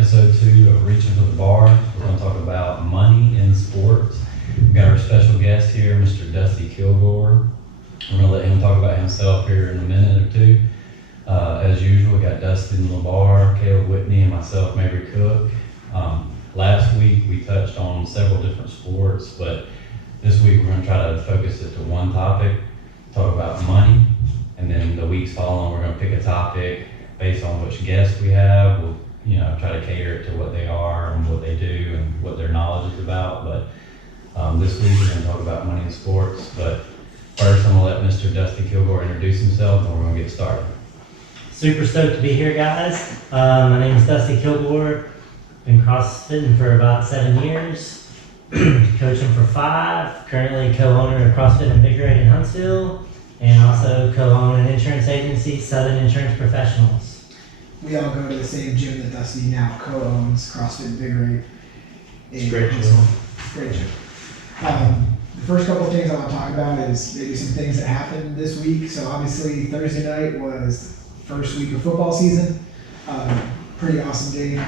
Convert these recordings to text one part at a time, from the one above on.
episode 2 of Reaching for the Bar. We're going to talk about money in sports. We've got our special guest here, Mr. Dusty Kilgore. We're going to let him talk about himself here in a minute or two. As usual, we got Dustin LeBar, Caleb Whitney, and myself, Mabry Cook. Last week we touched on several different sports, but this week we're going to try to focus it to one topic, talk about money, and then the weeks following we're going to pick a topic based on which guests we have. We'll try to cater it to what they are and what they do and what their knowledge is about. But this week we're going to talk about money in sports. But first I'm going to let Mr. Dusty Kilgore introduce himself and we're going to get started. Super stoked to be here, guys. My name is Dusty Kilgore. Been CrossFitting for about 7 years. Coaching for 5. Currently co-owner of CrossFit Invigorate in Huntsville. And also co-own an insurance agency, Southern Insurance Professionals. We all go to the same gym that Dusty now co-owns, CrossFit Invigorate. It's great gym. Great gym. The first couple of things I want to talk about is maybe some things that happened this week. So obviously Thursday night was the first week of football season. Pretty awesome game.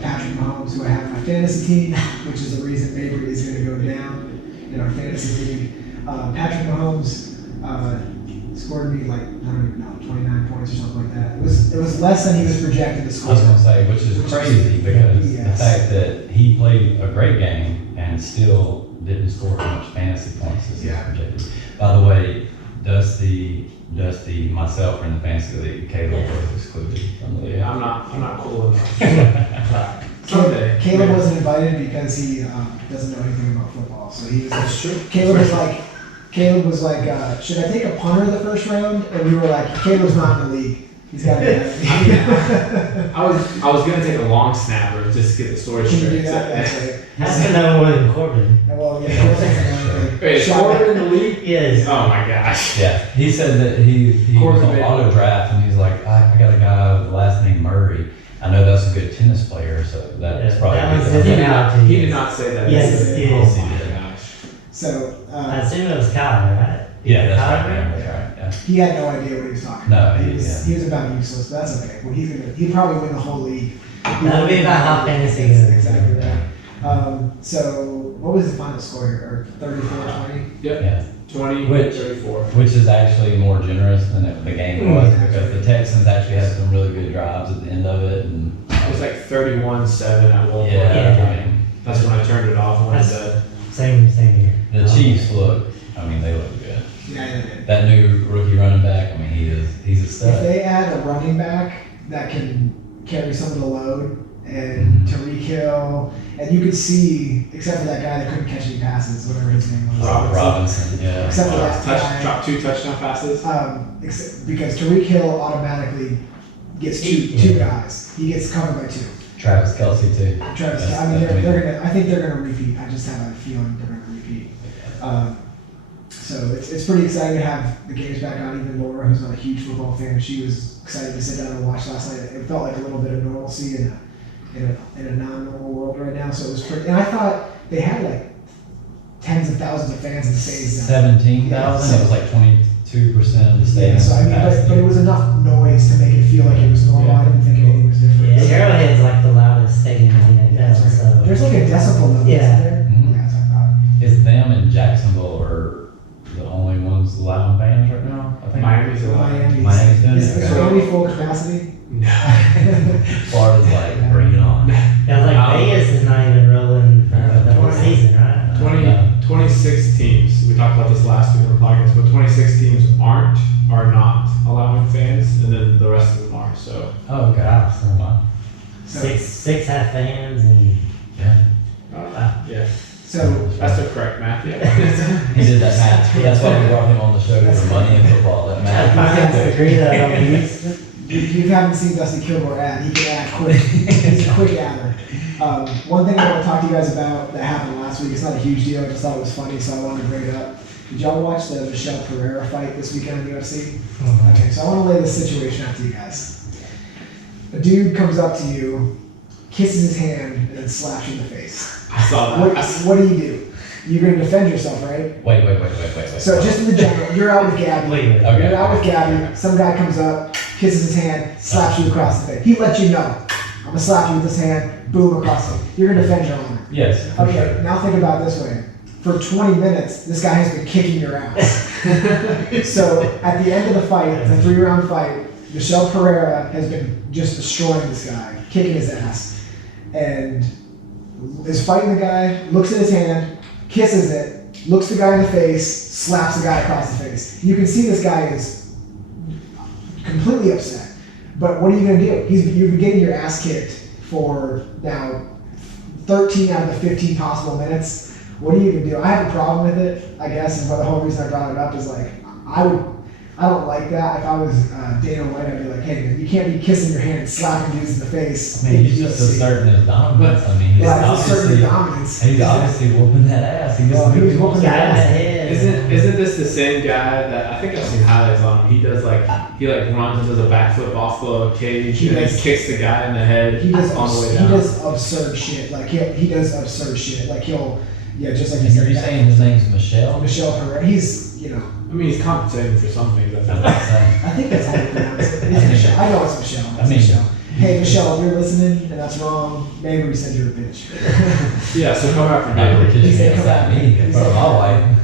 Patrick Mahomes, who I have in my fantasy team, which is the reason Mabry is going to go down in our fantasy team. Patrick Mahomes scored me like, I don't even know, 29 points or something like that. It was less than he was projected to I score. was going to say, which is crazy because the fact that he played a great game and still didn't score as much fantasy points as he was projected. By the way, Dusty, myself are in the fantasy league. Caleb was excluded from the league. Yeah, I'm not cool enough. Someday. Caleb wasn't invited because he doesn't know anything about football. So he was. That's true. Caleb was like, should I take a punter the first round? And we were like, Caleb's not in the league. He's got to be in the league. I was gonna take a long snapper just to get the story Can you straight. do that? That's right. Has to know more than Corbin. Well, yeah, Corbin's Wait, is Corbin in the league? Yes. Oh my gosh. Yeah, he said that he was on auto draft and he's like, I got a guy with the last name Murray. I know that's a good tennis player, so that's probably that was good. his He did not say that. Yes, He he did. is. Oh my gosh. So I assume it was Kyle, right? Yeah, that's Kyle? right. That's right. Yeah. he had no idea what he was talking No, about. he- He was about useless, but that's okay. Well, he'd probably win the whole league. That'll be about how fantasy That's goes. exactly that. So what was the final score here? Or 34-20? Yep. Yeah. 20, Which- 34. Which is actually more generous than the game was because the Texans actually had some really good drives at the end of it. And It was like 31-7 at one point. yeah, That's when I turned it off and went to That's- bed. Same here. the Chiefs they look good. Yeah. That new rookie running back, he's a If stud. they add a running back that can carry some of the load and Tariq Hill, and you could see, except for that guy that couldn't catch any passes, whatever his name was. Robinson, yeah. Except for that guy. Drop 2 touchdown passes. Because Tariq Hill automatically gets two guys. He gets covered by 2. Travis Kelce too. Travis, That's- I mean, that's they're gonna. I think they're gonna repeat. I just have a feeling they're gonna repeat. So it's pretty exciting to have the games back on. Even Laura, who's not a huge football fan, she was excited to sit down and watch last night. It felt like a little bit of normalcy in a non-normal world right now. So it was pretty. And I thought they had like tens of thousands of fans in the stadium. 17,000. It was like 22% of the stadium. Yeah, so I mean, but it was enough noise to make it feel like it was normal. I didn't think anything was different. Yeah, Arrowhead's like the loudest stadium in the Yeah, NFL, that's right. so. There's like a decibel level, Yeah. isn't there? Mhm. Yeah, that's what I thought. It's them and Jacksonville are the only ones allowing fans right now. I think Miami's a lot. Miami's doing Is it. Miami full capacity? Florida's like, bring it on. Yeah, like Vegas is not even rolling for the whole season, right? 26 teams. We talked about this last week on the podcast, but 26 teams are not allowing fans, and then the rest of them are. So Oh, okay. Wow, so Wow. six have fans and Yeah. yeah, So that's the correct math. Yeah. He did that math. That's why we brought him on the show for money and football. That I math. agree that I don't use. if you haven't seen Dusty Kilgore add, he can add quick. He's a quick adder. One thing I want to talk to you guys about that happened last week. It's not a huge deal. I just thought it was funny, so I wanted to bring it up. Did y'all watch the Michelle Pereira fight this weekend on UFC? Okay, so I want to lay this situation out to you guys. A dude comes up to you, kisses his hand, and then slaps you in the face. I saw that. What do? You're going to defend yourself, right? Wait. So just in the general, you're out with Gabby. Wait. Okay. You're out with Gabby. Some guy comes up, kisses his hand, slaps you across the face. He let you know. I'm gonna slap you with this hand, boom, across it. You're gonna defend your honor. Yes, for Okay, sure. now think about it this way. For 20 minutes, this guy has been kicking your ass. So at the end of the fight, it's a 3-round fight, Michelle Pereira has been just destroying this guy, kicking his ass. And is fighting the guy, looks at his hand, kisses it, looks the guy in the face, slaps the guy across the face. You can see this guy is completely upset. But what are you gonna do? You've been getting your ass kicked for now 13 out of the 15 possible minutes. What are you gonna do? I have a problem with it, I guess, and the whole reason I brought it up is like, I don't like that. If I was Dana White, I'd be like, hey man, you can't be kissing your hand and slapping dudes in the face. I mean, he's just asserting his dominance. I mean, Yeah, it's asserting obviously, dominance. he's obviously whooping that ass. He Well, he was whooping Guy that in the ass. head. Isn't this the same guy that I think I've seen highlights on him? He does he runs and does a backflip off the cage He and does. he kicks the guy in the head He does, on the way he down. does absurd shit. Like he does absurd shit. Like just like you And said. you're saying his name's Michelle? Michelle Pereira. He's, I mean, he's compensating for some things. I That's think. what I'm saying. I think that's how you pronounce it. It's Michelle. I know it's Michelle. It's I mean- Michelle. Hey Michelle, if you're listening and that's wrong, maybe we said you're a bitch. Yeah, so come back from Not gonna here. kiss He your said, hands "Come at on." me in He front of said, my wife.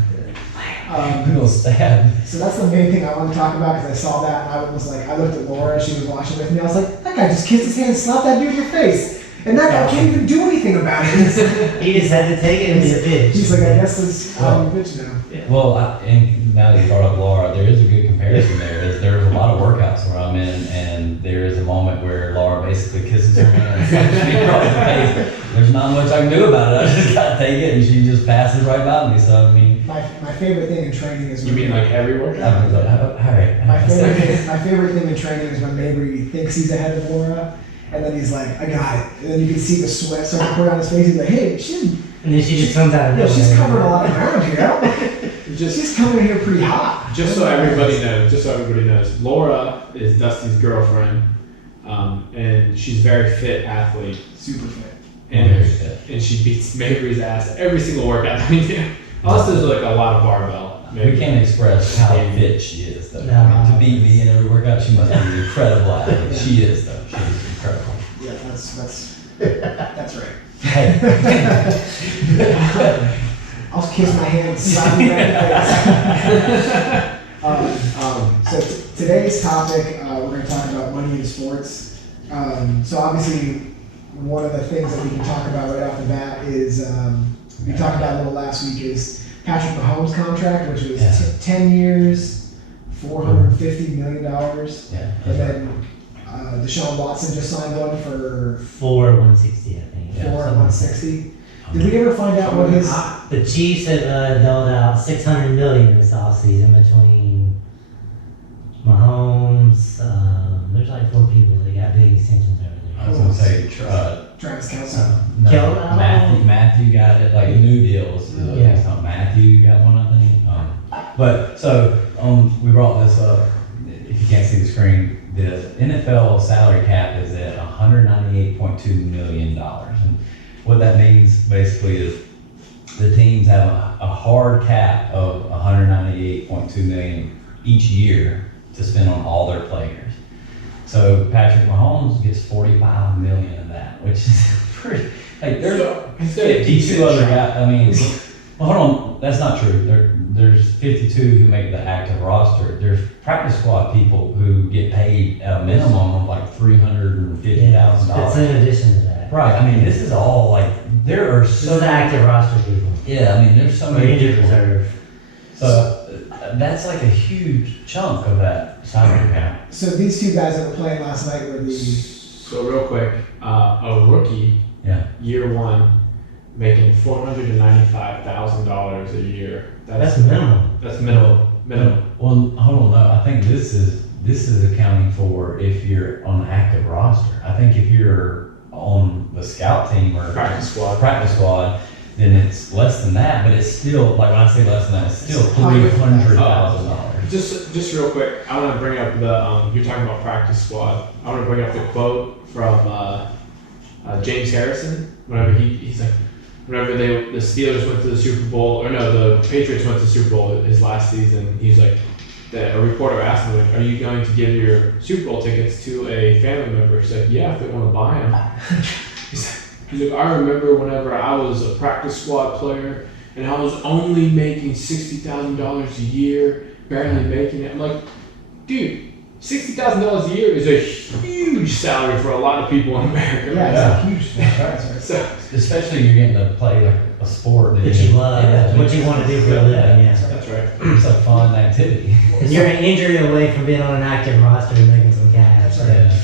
Um, I'm gonna stab. so that's the main thing I want to talk about because I saw that and I was like, I looked at Laura, she was watching with me. I was like, that guy just kissed his hand and slapped that dude in the face. And that guy can't even do anything about it. He just had to take it and be a bitch. He's like, I guess this, I'm a bitch now. Well, and now that you brought up Laura, there is a good comparison there. There's a lot of workouts where I'm in, and there is a moment where Laura basically kisses her hand and slaps me across the face. There's not much I can do about it. I just gotta take it, and she just passes right by me. So I mean, My favorite thing in training is You mean every workout? I was like, all right. my favorite thing in training is when Mabry thinks he's ahead of Laura, and then he's like, I got it. And then you can see the sweat start to pour down his face. He's like, hey, And then she just comes out of yeah, she's nowhere. covering a lot of ground here. I don't- She's coming in here pretty hot. Just so everybody knows, Laura is Dusty's girlfriend, and she's a very fit athlete, Super fit. Very fit. and she beats Mabry's ass every single workout that we do. Unless there's a lot of barbell. We can't express how fit she is, though. No. I mean, to beat me in every workout, she must be an incredible athlete. She is, though. She is incredible. Yeah, that's right. Hey. I'll kiss my hand and slap you right in the face. So today's topic, we're going to talk about money in sports. So obviously, one of the things that we can talk about right off the bat is, we talked about a little last week, is Patrick Mahomes' contract, which was Yeah. 10 years, $450 million. Yeah. And then Deshaun Watson just signed one for 160, I think. Yeah, $4 something like that. $160. Did we ever find out what his? The Chiefs have doled out $600 million this offseason between Mahomes. There's like 4 people that got big extensions over I there. was gonna say, Travis Kelce. no, Kelce? Matthew got it, like new deals. Yeah. Yeah. Matthew got one, I think. But so, we brought this up. If you can't see the screen, the NFL salary cap is at $198.2 million. And what that means basically is the teams have a hard cap of $198.2 million each year to spend on all their players. So Patrick Mahomes gets $45 million of that, which is pretty. Like there's 52 other guys. I mean, well, hold on, that's not true. There's 52 who make the active roster. There's practice squad people who get paid at a minimum of like $350,000. That's in addition to that. Right. I mean, this is all like there are This so is the active roster people. Yeah, I mean, there's so Or many injured people. reserve. So that's like a huge chunk of that salary cap. So these two guys that were playing last night were the. So real quick, a rookie, Yeah. year one, making $495,000 a year. That's minimum. That's minimum. Well, hold on. No, I think this is accounting for if you're on the active roster. I think if you're on the scout team or Practice squad. then it's less than that. But it's still like when I say less than that, it's still $300,000. Just real quick, I want to bring up the you're talking about practice squad. I want to bring up the quote from James Harrison. Whenever he's like, whenever the Steelers went to the Super Bowl, or no, the Patriots went to the Super Bowl his last season. He's like, that a reporter asked him, like, "Are you going to give your Super Bowl tickets to a family member?" He's like, "Yeah, if they want to buy them." He's like, "I remember whenever I was a practice squad player and I was only making $60,000 a year, barely making it." I'm like, dude, $60,000 a year is a huge salary for a lot of people in America. Yeah, it's a huge thing. That's right. So, Especially you're getting to play like a sport That you love, what you want to do for a living, yeah. that's right. It's a fun activity. And you're an injury away from being on an active roster and making some cash. That's right. Yeah.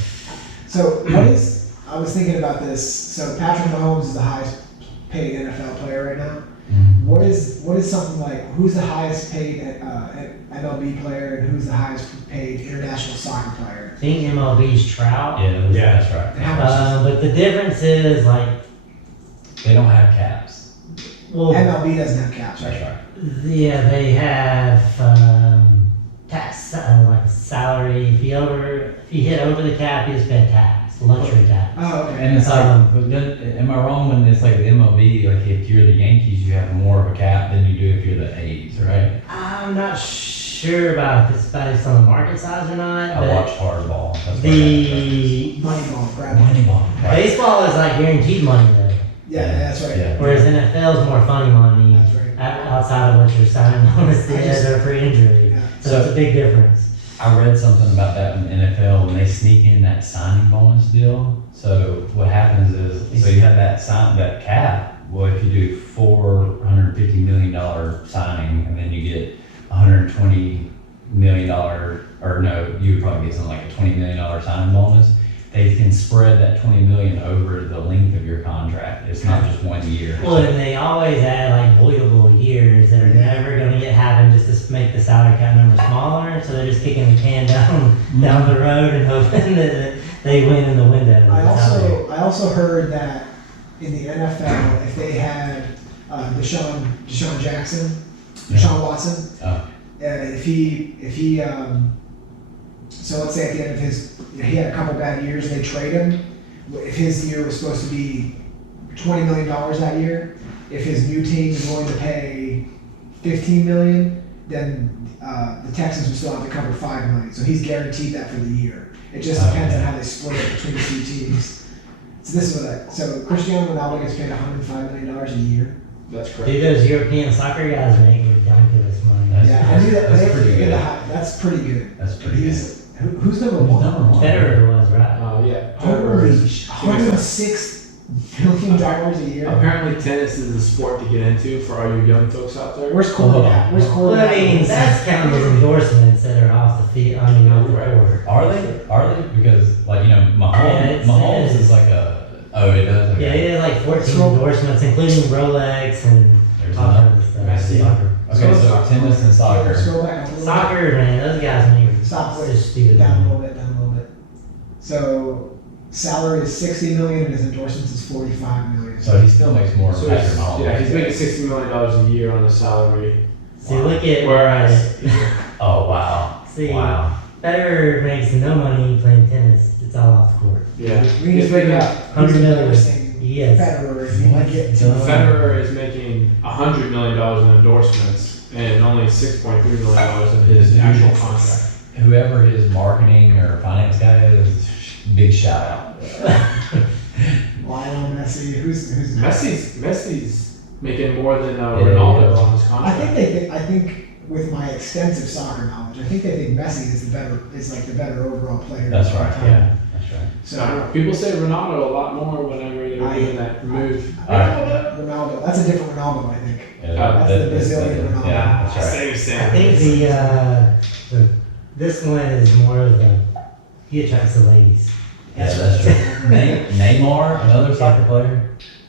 So I was thinking about this. So Patrick Mahomes is the highest paid NFL player right now. Mhm. What is something like, who's the highest paid MLB player and who's the highest paid international soccer player? I think MLB's Trout. Yeah, Yeah. that's right. And how much But the difference is like, They don't have caps. well, MLB doesn't have caps, That's right? right. yeah, they have tax, like salary. If you hit over the cap, you just pay tax, luxury tax. Oh, okay. And it's like, but then, am I wrong when it's like the MLB, like if you're the Yankees, you have more of a cap than you do if you're the A's, right? I'm not sure about if it's based on the market size or not. I but watch hardball. That's the Moneyball, Brad. Moneyball. Right. baseball is like guaranteed money though, Yeah, that's right. Yeah. whereas NFL is more funny money That's right. outside of what your signing bonus I is just- or for injury. Yeah. So it's a big difference. I read something about that in the NFL when they sneak in that signing bonus deal. So what happens is, so you have that cap. Well, if you do $450 million signing, and then you get $120 million, or no, you would probably get something like a $20 million signing bonus. They can spread that $20 million over the length of your contract. It's not just 1 year. Well, and they always add like voidable years that are never going to get happen just to make the salary cap number smaller. So they're just kicking the can down the road and hoping that they win in the window. I also heard that in the NFL, if they had Deshaun Jackson, Deshaun Watson, if he so let's say at the end of his, he had a couple bad years and they trade him. If his year was supposed to be $20 million that year, if his new team is willing to pay $15 million, then the Texans would still have to cover $5 million. So he's guaranteed that for the year. It just depends on how they split it between the two teams. So this is what so Cristiano Ronaldo gets paid $105 million a year. That's correct. Dude, those European soccer guys are making ridiculous money. Yeah, I knew that. That's pretty good. That's pretty good. That's pretty good. Who's number one? Number one. Federer was, right? Yeah. Holy $106 million a year. Apparently, tennis is a sport to get into for all you young folks out there. Where's Corey at? Where's Corey Well, at? I mean, that's counting as endorsements that are off the field, I mean, off the court. Are they? Are they? Because like Mahomes, Yeah, Mahomes it's- is like a. Oh, it does. Yeah, Okay. he had like 14 Scroll- endorsements, including Rolex and There's all another. kinds of stuff. Okay, Soccer. Okay, so tennis and soccer. Scroll back a little Soccer, man, those guys make Stop, wait. just stupid Down a money. little bit, down a little bit. So salary is $60 million and his endorsements is $45 million. So he still makes more So than Patrick he's, Mahomes. yeah, he's making $60 million a year on his salary. See, look at Whereas, Oh wow. See, Wow. Federer makes no money playing tennis. It's all off the court. yeah, We need to figure out who's 100 million. endorsing Yes. Federer if you want to get to What? Federer is making $100 million in endorsements and only $6.3 million in his actual contract. Whoever his marketing or finance guy is, big shout out. Lionel Messi. Who's Messi's making more than Ronaldo on his contract. I think with my extensive soccer knowledge, I think they think Messi is the better overall player. That's of all right. time. Yeah, that's right. So I don't know. People say Ronaldo a lot more whenever they were doing that move. Ronaldo. That's a different Ronaldo, I think. Yeah, That's the Brazilian Ronaldo. Yeah, that's right. Same. I think this one is more of the, he attracts the ladies. Yeah, that's true. Neymar, another soccer player.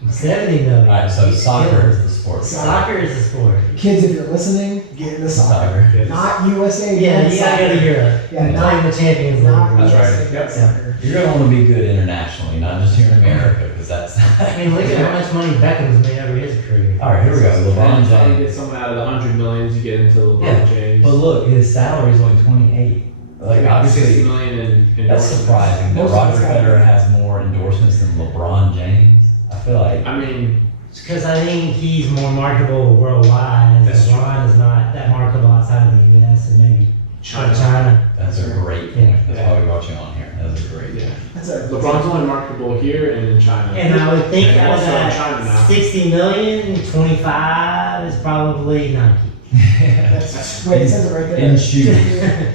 70 million. All right, so He's soccer killing is it. the sport. Soccer is the sport. Kids, if you're listening, get into soccer. Soccer. Not USA. Yeah, men's you gotta go soccer. to Europe. Yeah, Play not- in the Champions Not League. That's right. USA Yep. men's soccer. You're gonna want to be good internationally, not just here in America, because that's. I mean, look at how much money Beckham's made over his career. All right, here we go. LeBron Trying to James. get someone out of the 100 millions, you get into LeBron Yeah, James. but look, his salary is only 28. Like obviously, 60 million in that's endorsements. surprising that Most of Roger it's gotta Federer be- has more endorsements than LeBron James. I feel like. I mean, Because I think he's more marketable worldwide. That's true. LeBron is not that marketable outside of the U.S. and maybe China. That's a great point. That's why we brought you on here. That was a great. Yeah. That's LeBron's only marketable here and in China. And I would think And out of also in China now. that 60 million, 25 is probably Nike. Wait, it says it right there. In shoes.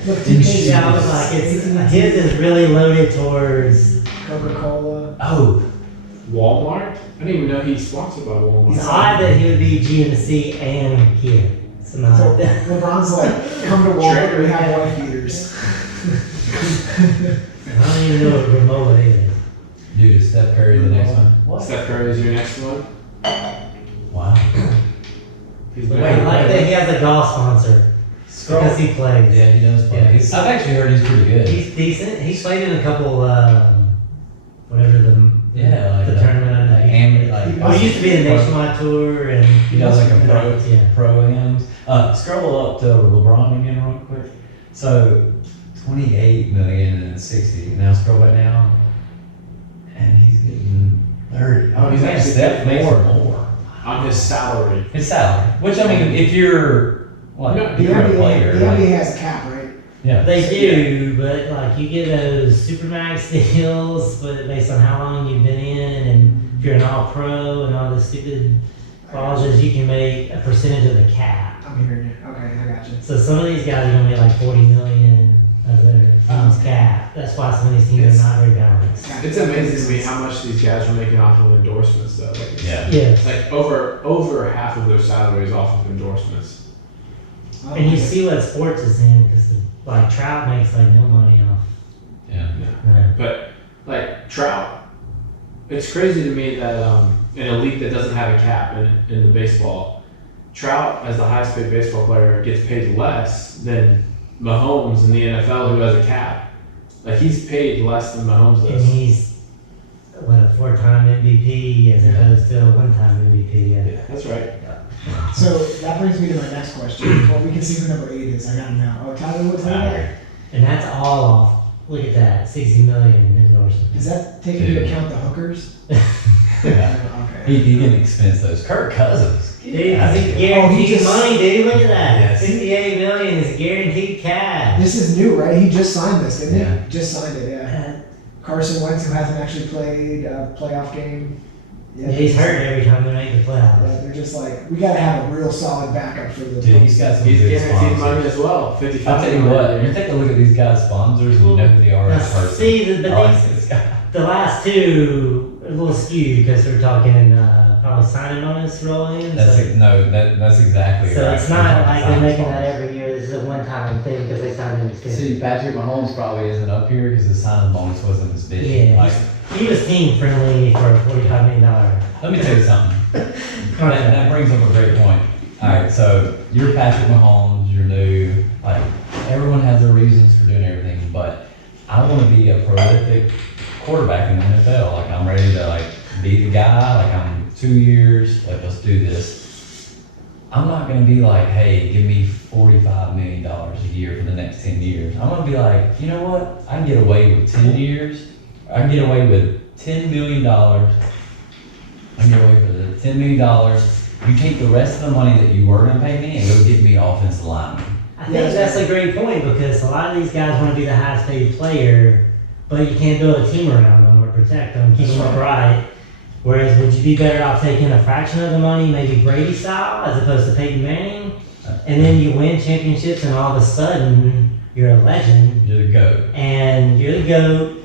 Look, In 2K shoes. Yeah, I was like, his is really loaded towards. Coca-Cola. Oh, Walmart? I didn't even know he's sponsored by Walmart. It's odd that he would be GMC and Kia. It's So not. LeBron's like, come to Walmart, we have wife beaters. I don't even know what remote is. dude, is Steph Curry the next one? What? Steph Curry is your next one. Wow. He's Wait, I like that he has a golf sponsor because he plays. Yeah, he does play. Yeah. I've actually heard he's pretty good. He's decent. He's played in a couple, whatever Yeah, like the the- tournament. like Well, he used to be a nationwide tour, and He does like a Yeah. pro-ams. Scroll up to LeBron again real quick. So 28 million and 60. Now scroll back down. And he's getting 30. Oh, he's actually Steph getting makes more. more. On his salary. His salary. Which I mean, if you're like No, if The you're a NBA, player, the like, NBA has a cap, right? yeah. They do, but like you get those supermax deals, but based on how long you've been in, and if you're an all pro and all the stupid clauses, you can make a percentage of the cap. I'm hearing you. Okay, I got you. So some of these guys are gonna make like 40 million of their team's cap. That's why some of these teams are not very balanced. It's amazing to me how much these guys are making off of endorsements, though. Like, Yeah. Yes. Like over half of their salary is off of endorsements. And you see what sports is in, because like Trout makes like no money off. Yeah. But like Trout, it's crazy to me that in a league that doesn't have a cap in the baseball, Trout as the highest paid baseball player gets paid less than Mahomes in the NFL who has a cap. Like he's paid less than Mahomes And does. he's what, a 4-time MVP as opposed to a 1-time MVP. Yeah. Yeah, that's right. So that brings me to my next question. Well, we can see who number 8 is. I got him now. Oh, Tyler Wood's number 8? And that's all off. Look at that, 60 million endorsements. Does that take into account the hookers? Yeah. Okay. He can expense those. Kirk Cousins. Dude, Yeah. it's guaranteed just- money, dude. Look at that. Yes. 68 million is guaranteed cash. This is new, right? He just signed this, didn't Yeah. he? Just signed it, yeah. Uh, Carson Wentz, who hasn't actually played a playoff game. Yeah, he's hurt every time they make the Yeah, playoffs. they're just like, we gotta have a real solid backup for the. Dude, he's got some He's good guaranteed money sponsors. as well. 55. I'll tell you what, you take a look at these guys' sponsors and you know who they are Now, as a person. see, but I like these- this guy. The last two are a little skewed because we're talking probably signing bonus rolling. That's that's exactly So right. it's not We're like talking they're making sign that every year. This is a one-time thing because they signed him to See, Patrick Mahomes probably isn't up here because his signing bonus wasn't as big. Yeah. Like, He was team friendly for a $45 million. let me tell you something. That brings up a great point. All right, so you're Patrick Mahomes, you're new. Like everyone has their reasons for doing everything, but I want to be a prolific quarterback in the NFL. Like I'm ready to like be the guy. Like I'm 2 years. Like let's do this. I'm not gonna be like, hey, give me $45 million a year for the next 10 years. I'm gonna be like, you know what? I can get away with 10 years. I can get away with $10 million. I can get away with the $10 million. You take the rest of the money that you were gonna pay me and go get me offensive lineman. I think that's a great point because a lot of these guys want to be the highest paid player, but you can't build a team around them or protect them, keep them upright. Whereas would you be better off taking a fraction of the money, maybe Brady style, as opposed to Peyton Manning, and then you win championships and all of a sudden you're a legend You're the GOAT. and you're the GOAT,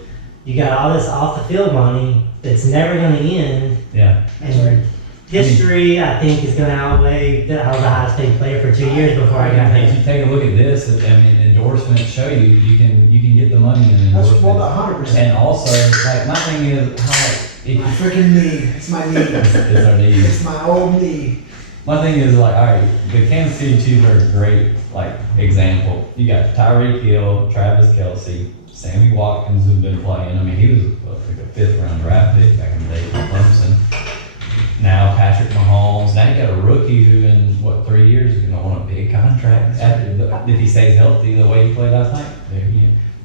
you got all this off the field money that's never going to end. Yeah. And history, I think, is going to outweigh I was the highest paid player for 2 years before I got If paid. you take a look at this, I mean, endorsements show you can get the money in That's endorsements. well, 100%. And also, like my thing is how if My freaking knee. It's my knee. it's our needs. It's my old knee. My thing is like, all right, the Kansas City Chiefs are a great like example. You got Tyreek Hill, Travis Kelce, Sammy Watkins who've been playing. I mean, he was like a 5th round draft pick back in the day from Clemson. Now Patrick Mahomes. Now you got a rookie who in 3 years is going to want a big contract if he stays healthy the way he played last night.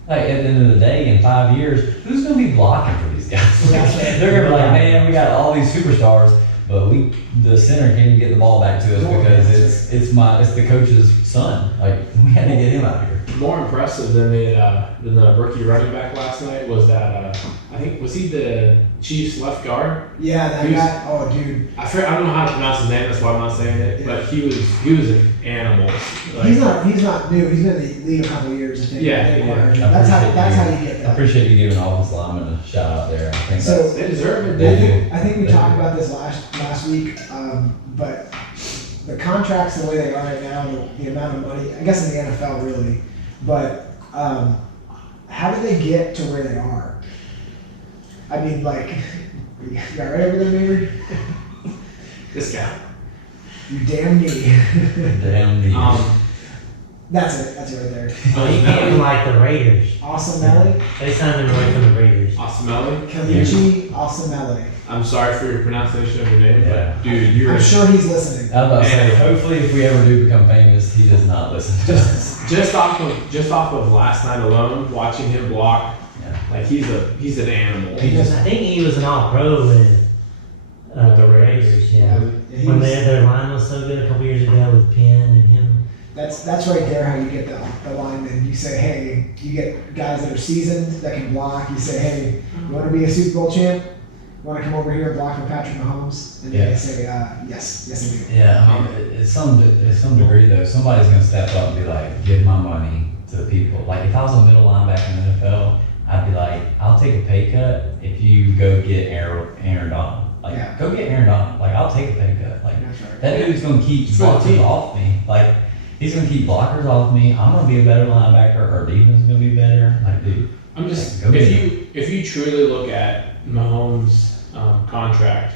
Like at the end of the day, in 5 years, who's going to be blocking for these guys? They're going to be like, man, we got all these superstars, but the center can't even get the ball back to us because it's the coach's son. Like we had to get him out of here. more impressive than the rookie running back last night was that I think was he the Chiefs left guard? Yeah, that He was- guy. Oh, dude. I don't know how to pronounce his name. That's why I'm not saying it. Yeah. But he was an animal. Like, He's not new. He's been in the league a couple of years. I think. Yeah, They yeah. acquired him. I That's how appreciate you get I that. appreciate you giving all his linemen a shout out there. I think So- they deserve it. They I think we They talked do. about this last week, but the contracts the way they are right now, the amount of money, I guess in the NFL really, but how did they get to where they are? I mean, like, you got right over there, Maynard? This guy. You damn me. damn the That's it right there. He came from like the Raiders. Awesome Melly, They signed him away from the Raiders. Osamele. Kalichi, Awesome Melly. I'm sorry for your pronunciation of your name, Yeah. but dude, you're I'm sure he's listening. I was about to say, hopefully if we ever do become famous, he does not listen to us. just off of last night alone, watching him block, Yeah. like he's an animal. He just- I think he was an all-pro with the Raiders. Yeah. Yeah, When he's- their line was so good a couple years ago with Penn and him. That's right there how you get the linemen. You say, hey, you get guys that are seasoned that can block. You say, hey, you want to be a Super Bowl champ? You want to come over here and block for Patrick Mahomes? And Yeah. they say, yes, I do. Yeah, I mean, it's some degree though, somebody's gonna step up and be like, give my money to the people. Like, if I was a middle linebacker in the NFL, I'd be like, I'll take a pay cut if you go get Aaron Donald. Like, Yeah. go get Aaron Donald. Like, I'll take a pay cut. Like, That's right. that dude's gonna keep It's for the blockers team. off me. Like, he's gonna keep blockers off me. I'm gonna be a better linebacker. Our defense is gonna be better. Like, dude. I'm just Go get if you truly look at Mahomes' contract,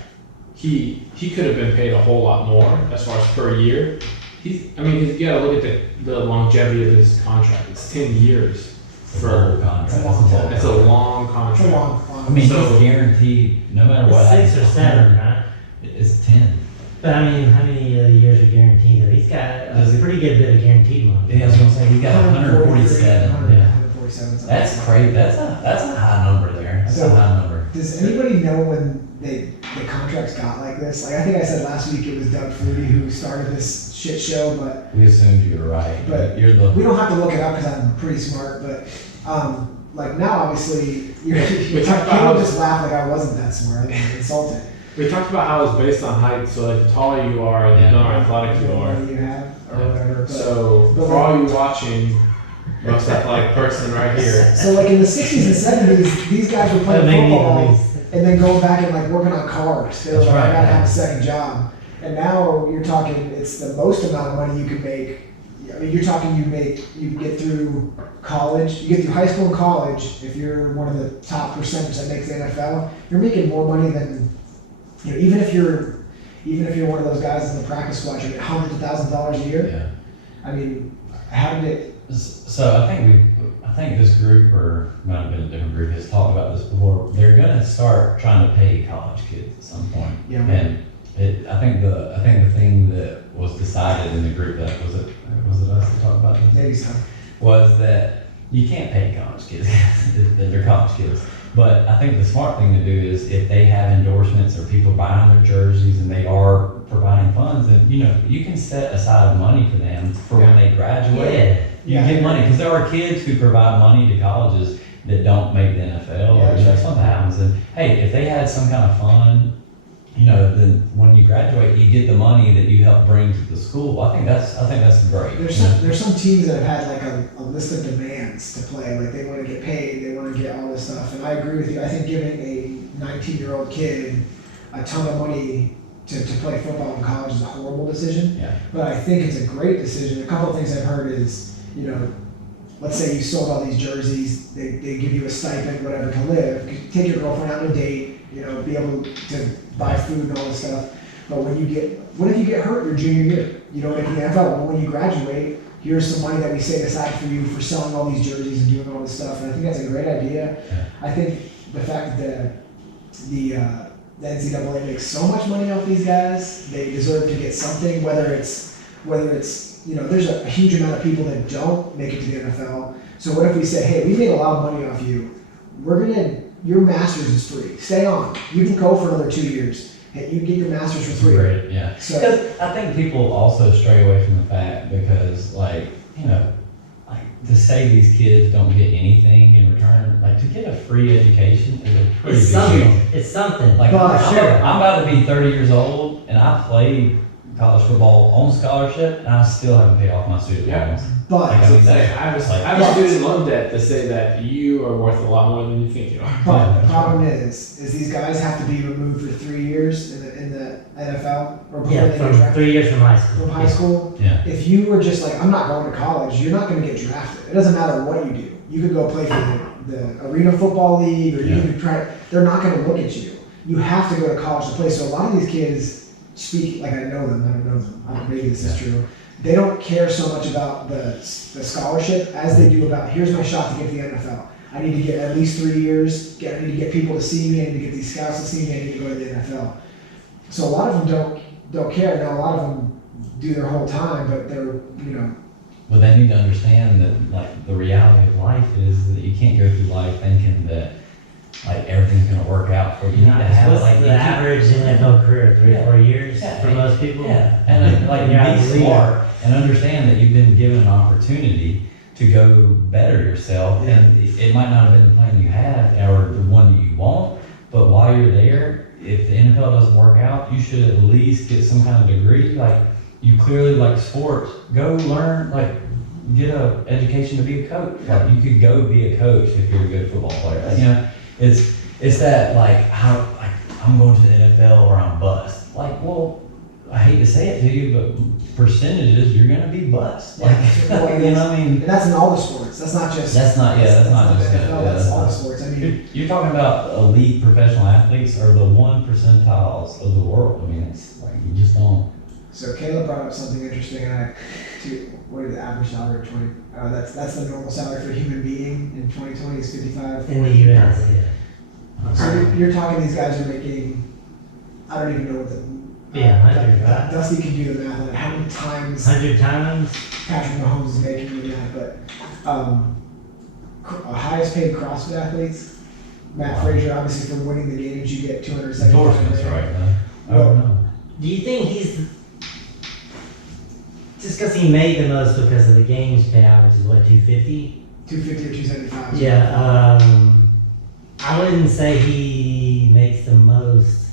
he could have been paid a whole lot more as far as per year. You gotta look at the longevity of his contract. It's 10 years It's a bold contract. It's a long time. It's a long It's a contract. long. I mean, So- he's guaranteed, no matter what. It's 6 or happens, 7, right? It's 10. But I mean, how many years are guaranteed? He's got a pretty good bit of guaranteed money. Yeah, I was gonna say, he got 147. Yeah. 147. something That's like that. crazy. That's a high number there. That's So- a high number. Does anybody know when the contracts got like this? Like, I think I said last week it was Doug Flutie who started this shit show, but We assumed you were right, but you're the. we don't have to look it up because I'm pretty smart. But like now, obviously, you We talked about people how- just laugh like I wasn't that smart. I'm insulted. We talked about how it's based on height, so like the taller you are, the Yeah. more athletic you The are. money you have or whatever. But, So for all you watching, most athletic person right here. so like in the 60s and 70s, these guys were But playing they need at football least. and then going back and like working on cars. They were That's like, I right, gotta yeah. have a second job. And now you're talking, it's the most amount of money you can make. I mean, you're talking you get through college, you get through high school and college. If you're one of the top percentage that makes the NFL, you're making more money than, you know, even if you're one of those guys in the practice squad, you're getting hundreds of thousands of dollars a year. Yeah. I mean, how did it? So I think this group, or might have been a different group, has talked about this before. They're gonna start trying to pay college kids at some point. Yeah. And I think the thing that was decided in the group that was it us that talked about this? Maybe so. Was that you can't pay college kids, that they're college kids. But I think the smart thing to do is if they have endorsements or people buying their jerseys and they are providing funds, then, you know, you can set aside money for them for when they graduate. Yeah. You get money, because there are kids who provide money to colleges that don't make the NFL, Yeah, or, you know, sure. something happens, and hey, if they had some kind of fund, you know, then when you graduate, you get the money that you help bring to the school. I think that's great. There's some teams that have had like a list of demands to play. Like they want to get paid, they want to get all this stuff. And I agree with you. I think giving a 19-year-old kid a ton of money to play football in college is a horrible decision. Yeah. But I think it's a great decision. A couple of things I've heard is, you know, let's say you sold all these jerseys, they give you a stipend, whatever, to live. You take your girlfriend out on a date, you know, be able to buy food and all this stuff. But what if you get hurt your junior year? You don't make the NFL. Well, when you graduate, here's some money that we set aside for you for selling all these jerseys and doing all this stuff. And I think that's a great idea. Yeah. I think the fact that the NCAA makes so much money off these guys, they deserve to get something, whether it's, you know, there's a huge amount of people that don't make it to the NFL. So what if we said, hey, we made a lot of money off you. Your master's is free. Stay on. You can go for another 2 years. Hey, you get your master's for free. Great, yeah. So Because I think people also stray away from the fact because, like, you know, like to say these kids don't get anything in return, like to get a free education is a pretty It's big deal. something. It's something. Like But- I'm about to be 30 years old, and I played college football on scholarship, and I still haven't paid off my student Yeah. loans. But Like, I would say, I have a student loan debt to say that you are worth a lot more than you think you are. But the problem is these guys have to be removed for 3 years in the NFL or before Yeah, they get from drafted 3 years from high school. from high school. Yeah. If you were just like, I'm not going to college, you're not going to get drafted. It doesn't matter what you do. You could go play for the Arena Football League, or you Yeah. could try. They're not going to look at you. You have to go to college to play. So a lot of these kids speak like I know them. I don't know them. Maybe this is true. They don't care so much about the scholarship as they do about, here's my shot to get to the NFL. I need to get at least 3 years. I need to get people to see me. I need to get these scouts to see me. I need to go to the NFL. So a lot of them don't care. Now a lot of them do their whole time, but they're Well, they need to understand that, like, the reality of life is that you can't go through life thinking that, like, everything's gonna work out for you. You need to have, What's like, the you keep- average NFL career? 3 or 4 years Yeah. for most people? Yeah, and like, Yeah, I be believe smart and understand that you've been given an opportunity to go better yourself, Yeah. and it might not have been the plan you had or the one that you want, but while you're there, if the NFL doesn't work out, you should at least get some kind of degree. Like, you clearly like sports, go learn, like, get a education to be a coach. Like, you could go be a coach if you're a good football player. You know, it's that, like, I'm going to the NFL or I'm bust. Like, well, I hate to say it to you, but percentages, you're gonna be bust. Like, Yeah. you know what I mean? and that's in all the sports. That's not just That's not the just NFL. yeah, That's all the not- sports. I mean, You're talking about elite professional athletes or the 1% of the world. I mean, it's like, you just don't. so Caleb brought up something interesting. What is the average salary? 20. That's the normal salary for a human being in 2020 is 55. In the US, yeah. So you're talking these guys are making. I don't even know what the. Yeah, 100, right? Dusty can do the math on it. How many times 100 times? Patrick Mahomes is making in that? But highest paid CrossFit athletes. Matt Frazier, obviously for winning the games, you get 275. Endorsements, right? Man. I don't know. Do you think he's just because he made the most because of the games payout, which is what, 250? 250 or 275. Yeah, I wouldn't say he makes the most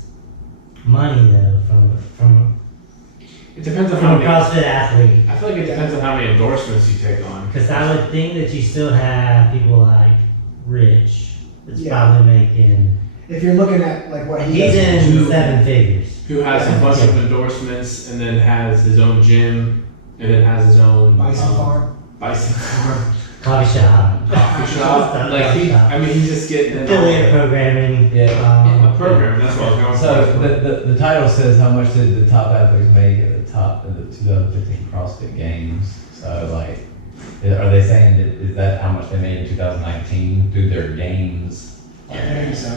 money though from It depends on from how a many. CrossFit athlete. I feel like it depends on how many endorsements you take on. Because I would think that you still have people like Rich that's Yeah. probably making. If you're looking at like what he He's does, in do- 7 figures. Who has a bunch of Yeah. endorsements and then has his own gym and then has his own Bison Farm. bison farm, Coffee shop. coffee shop. Like he's just getting in Affiliate programming. Yeah. a program. That's what I was going So for. the title says how much did the top athletes make at the top of the 2015 CrossFit Games. So, like, are they saying that is that how much they made in 2019 through their games? I think so.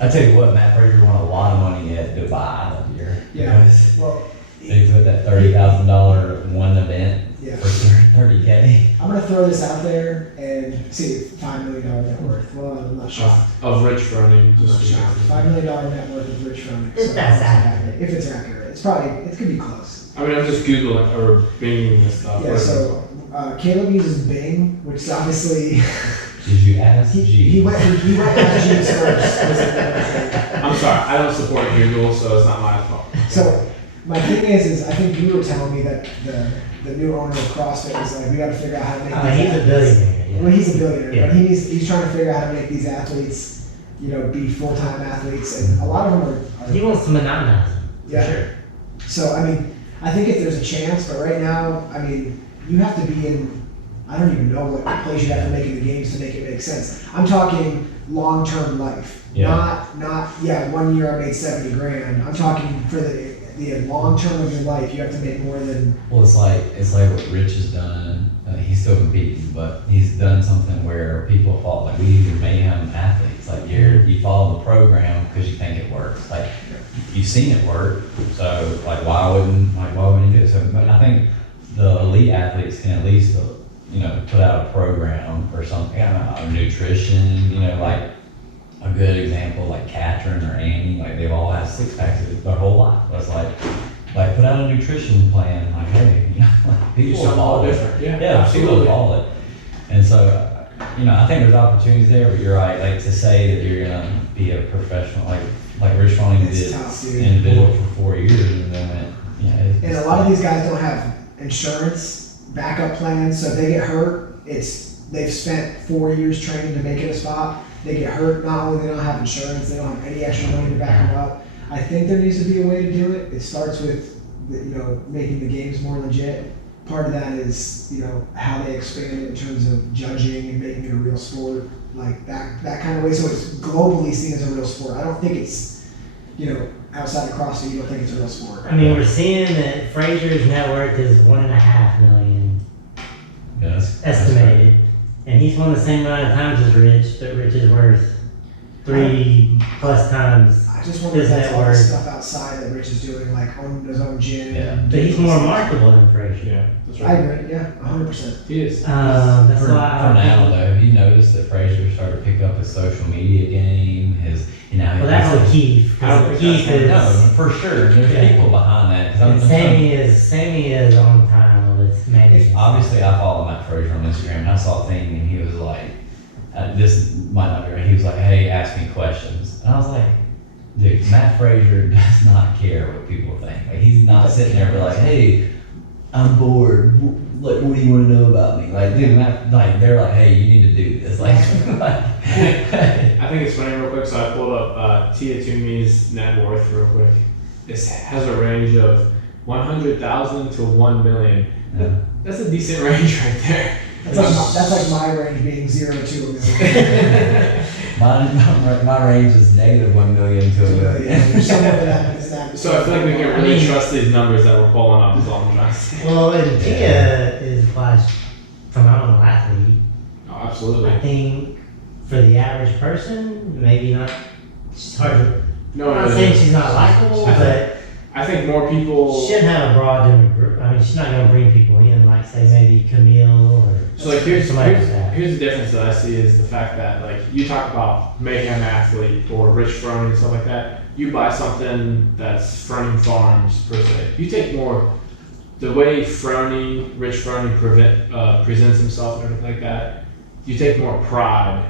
I tell you what, Matt Frazier won a lot of money at Dubai that year. Yeah. Because Well, they put that $30,000 one event yeah. for 30K. I'm gonna throw this out there and see $5 million net worth. Well, I'm not shocked. Of Rich running. I'm not shocked. $5 million net worth of Rich Froning. If that's accurate. If it's accurate, it's probably it could be close. I mean, I'm just googling or binging this stuff. Yeah. So Caleb uses Bing, which is obviously Did you ask? he went at Jeeves first. I'm sorry, I don't support Google, so it's not my fault. So my thing is I think you were telling me that the new owner of CrossFit was like, we got to figure out how to make. these He's a athletes- billionaire. Yeah. Well, he's a billionaire, Yeah. but he's trying to figure out how to make these athletes, be full-time athletes, and a lot of them are He wants to monetize them. Yeah. For sure. So, I mean, I think if there's a chance, but right now, I mean, you have to be in, I don't even know what place you have to make in the games to make it make sense. I'm talking long-term life, Yeah. not 1 year I made 70 grand. I'm talking for the long term of your life, you have to make more than, Well, it's like what Rich has done. He's still competing, but he's done something where people fall like we even mayhem athletes. Like you follow the program because you think it works. Like you've seen it work, so why wouldn't you do it? So but I think the elite athletes can at least put out a program or something. I don't know, nutrition. Like a good example like Katrin or Annie. Like they've all had 6-packs their whole life. It's like put out a nutrition plan. Like hey, people Something follow all it. different. Yeah, Yeah, people absolutely. follow it. And so, I think there's opportunities there, but you're right, like to say that you're gonna be a professional, like Rich Froning It's did, tough, dude. individual for 4 years and then went, And a lot of these guys don't have insurance, backup plans, so if they get hurt, they've spent 4 years training to make it a spot. They get hurt, not only they don't have insurance, they don't have any extra money to back them up. I think there needs to be a way to do it. It starts with, making the games more legit. Part of that is, how they expand it in terms of judging and making it a real sport, like that kind of way. So it's globally seen as a real sport. I don't think it's, outside of CrossFit, you don't think it's a real sport. I mean, we're seeing that Frazier's net worth is $1.5 million estimated, and he's won the same amount of times as Rich, but Rich is worth 3+ times. I just wonder if his that's net all the worth. stuff outside that Rich is doing, like owning his own gym. Yeah. and But he's doing more stuff. marketable than Frazier. Yeah, that's I right. agree, yeah, 100%. He is. That's For why I now think. though, have you noticed that Frazier started to pick up his social media game, Well, that's what Keith. I don't think Keith that's- is. No, for sure, there's Yeah. people behind that, cause And Sammy is on time with management. obviously I follow Matt Frazier on Instagram, and I saw a thing and he was like, this might not be right, he was like, hey, ask me questions. And I was like, dude, Matt Frazier does not care what people think. Like, he's not sitting there like, hey, I'm bored. Like, what do you want to know about me? Like, dude, Matt, like, they're like, hey, you need to do this. Like, I think it's funny real quick, so I pulled up Tia Toomey's net worth real quick. It has a range of 100,000 to 1 million. yeah. That's a decent range right there. That's like my range being 0 to $1 million. My range is -1 million to $1 million. There's somewhere that is that. So I feel like we can I really mean- trust these numbers that we're pulling up is all I'm trying to say. Well, and Tia is a phenomenal athlete. Oh, I absolutely. think for the average person, maybe not. She's hard to. No, I'm not saying she's not likable, but I think more people. she shouldn't have a broad demographic. I mean, she's not going to bring people in like say maybe Camille or So like here's somebody like that. the difference that I see is the fact that like you talk about Mayhem Athlete or Rich Froning and stuff like that. You buy something that's Froning Farms per se. You take more the way Rich Froning presents himself and everything like that. You take more pride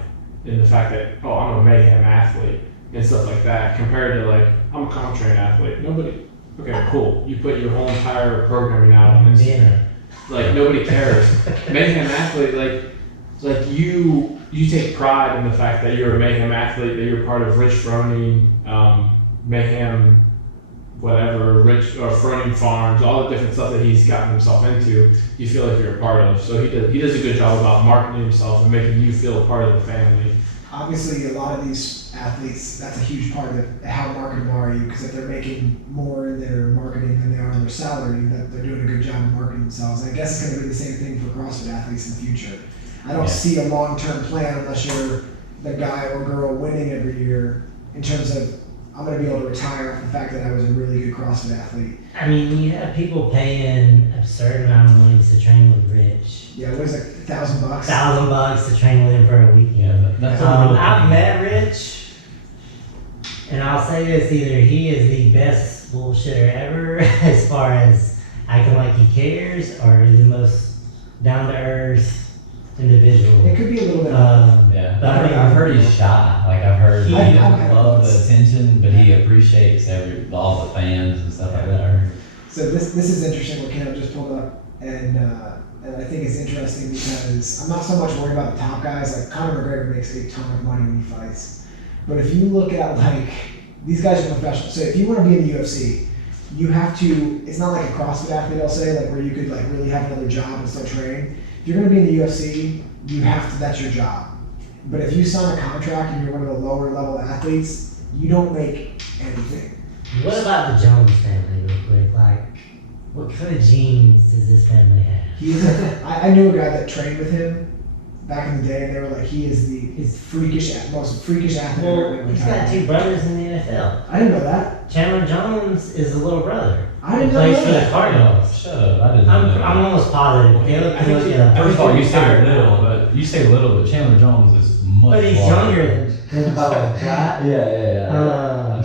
in the fact that I'm a Mayhem Athlete and stuff like that compared to like I'm a CompTrain athlete. Nobody. Okay, cool. You put your whole entire programming out on Instagram. Being Like nobody cares. Mayhem athlete, like you take pride in the fact that you're a Mayhem athlete, that you're part of Rich Froning, Mayhem, whatever, Rich or Froning Farms, all the different stuff that he's gotten himself into. You feel like you're a part of. So he does a good job about marketing himself and making you feel a part of the family. Obviously, a lot of these athletes, that's a huge part of it. How marketable are you? Because if they're making more in their marketing than they are in their salary, that they're doing a good job of marketing themselves. And I guess it's going to be the same thing for CrossFit athletes in the future. I don't Yeah. see a long-term plan unless you're the guy or girl winning every year in terms of, I'm going to be able to retire off the fact that I was a really good CrossFit athlete. I mean, you have people paying absurd amount of money to train with Rich. Yeah, what is it, $1,000 bucks? $1,000 to train with him for a weekend. Yeah, that's a little I've met Rich, and I'll say this: either he is the best bullshitter ever, as far as acting like he cares, or the most down to earth individual. It could be a little bit. Yeah, But I mean- I've heard he's shy. Like I've heard he I've doesn't heard love this. the attention, but he appreciates all the fans and stuff like that. I heard. So this is interesting what Caleb just pulled up, and I think it's interesting because I'm not so much worried about the top guys. Like Conor McGregor makes a ton of money when he fights, but if you look at like these guys are professionals. So if you want to be in the UFC, you have to. It's not like a CrossFit athlete, I'll say, like where you could like really have another job and still train. If you're going to be in the UFC, you have to. That's your job. But if you sign a contract and you're one of the lower level athletes, you don't make anything. What about the Jones family, real quick? Like, what kind of genes does this family have? He's I knew a guy that trained with him back in the day, and they were like, he is the most freakish athlete I've ever Well, been he's got two brothers in the NFL. I didn't know that. Chandler Jones is the little brother. I didn't He know plays for the that. Cardinals. Shut up! I didn't know that. I'm almost positive. Caleb can look it up. First of all, you say little, but Chandler Jones is much. But he's larger. younger than both, right? Yeah.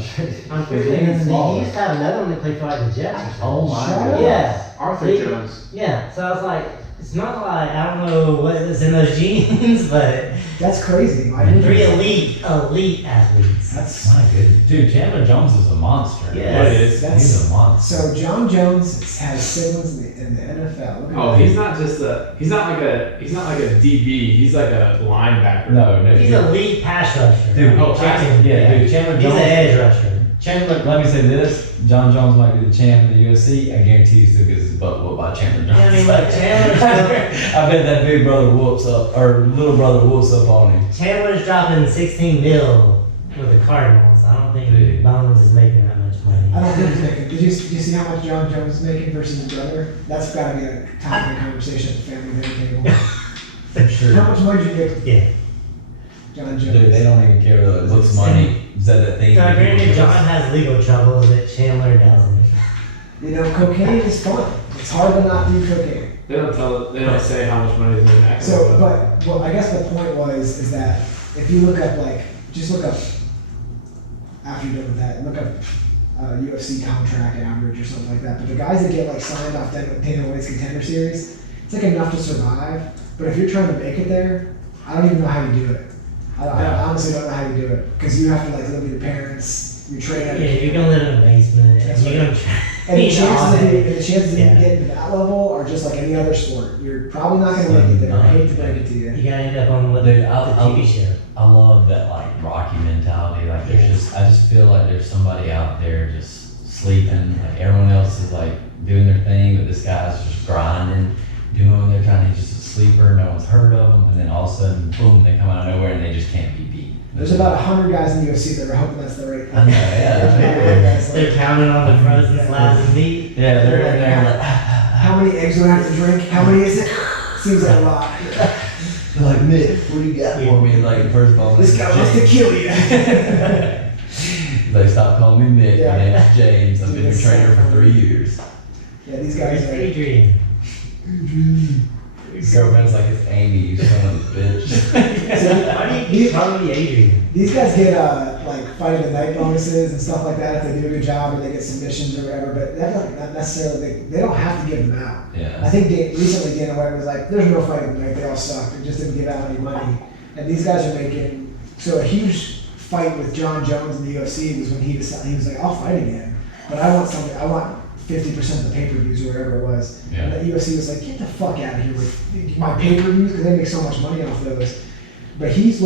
I'm pretty sure he used to have another one that played for like the Jets or something. Oh my Shut god. up. Yeah. Arthur He- Jones. Yeah. So I was like, It's not like, I don't know what is in those genes, but That's crazy. three elite athletes. That's My goodness. Dude, Chandler Jones is a monster. Yeah. It is. He's a monster. so John Jones has siblings in the NFL. Look at Oh, that. he's not like a DB. He's like a linebacker. No, He's an elite pass rusher. Dude, Oh, Chandler, yeah, dude, Chandler He's an Jones. edge rusher. Chandler, let me say this: John Jones might be the champ of the UFC. I guarantee he still gets his butt whooped by Chandler Jones. Yeah, I mean, like, Chandler's I bet that big brother whoops up, or little brother whoops up on him. Chandler's dropping 16 mil with the Cardinals. I don't think Dude. Bones is making that much money. I don't think he's making. Did you see how much John Jones is making versus his brother? That's got to be a topic of conversation at the family dinner table. For sure. How much money did you get, Yeah. John Jones? Dude, they don't even care whether it looks money. Is that thing? Now, granted, John has legal troubles that Chandler doesn't. You know, cocaine is fun. It's hard to not do cocaine. They don't say how much money they make. So, but well, I guess the point is that if you look up just look up after you're done with that, look up UFC contract average or something like that. But the guys that get signed off Dana White's Contender Series, it's enough to survive. But if you're trying to make it there, I don't even know how you do it. I honestly don't know how you do it because you have to live with your parents. You train. Yeah, you're gonna live in a basement. That's You're right. gonna try. And the chances of you Yeah. getting to that level are just like any other sport. You're probably not going to make it there. I hate to break it to you. You gotta end up on Dude, the TV show. I love that Rocky mentality. I just feel like there's somebody out there just sleeping. Like everyone else is doing their thing, but this guy's just grinding, doing what they're trying to. He's just a sleeper. No one's heard of him, and then all of a sudden, boom, they come out of nowhere and they just can't be beat. There's about 100 guys in the UFC that are hoping that's the right I know, yeah. They're counting on the frozen slabs and meat. Yeah, they're in there like. How many eggs do I have to drink? How many is it? Seems like a lot. They're like, Mick, what do you got for me? First of all, This guy wants to kill you. They stop calling me Mick. Yeah. My name's James. I've Dude, been your that's trainer so for funny. 3 years. Yeah, these guys are. Adrian. His girlfriend's like, it's Amy, you son of a bitch. Why do you keep calling me Adrian? These guys get fight of the night bonuses and stuff like that if they do a good job or they get submissions or whatever. But that's not necessarily they don't have to give them out. I Yeah. think recently Dana White was like, "There's no fight of the night. They all sucked. They just didn't give out any money." And these guys are making a huge fight with John Jones in the UFC was when he decided he was like, "I'll fight again, but I want something. I want 50% of the pay-per-views or whatever it was." And Yeah. the UFC was like, "Get the fuck out of here with my pay-per-views because they make so much money off those." But he's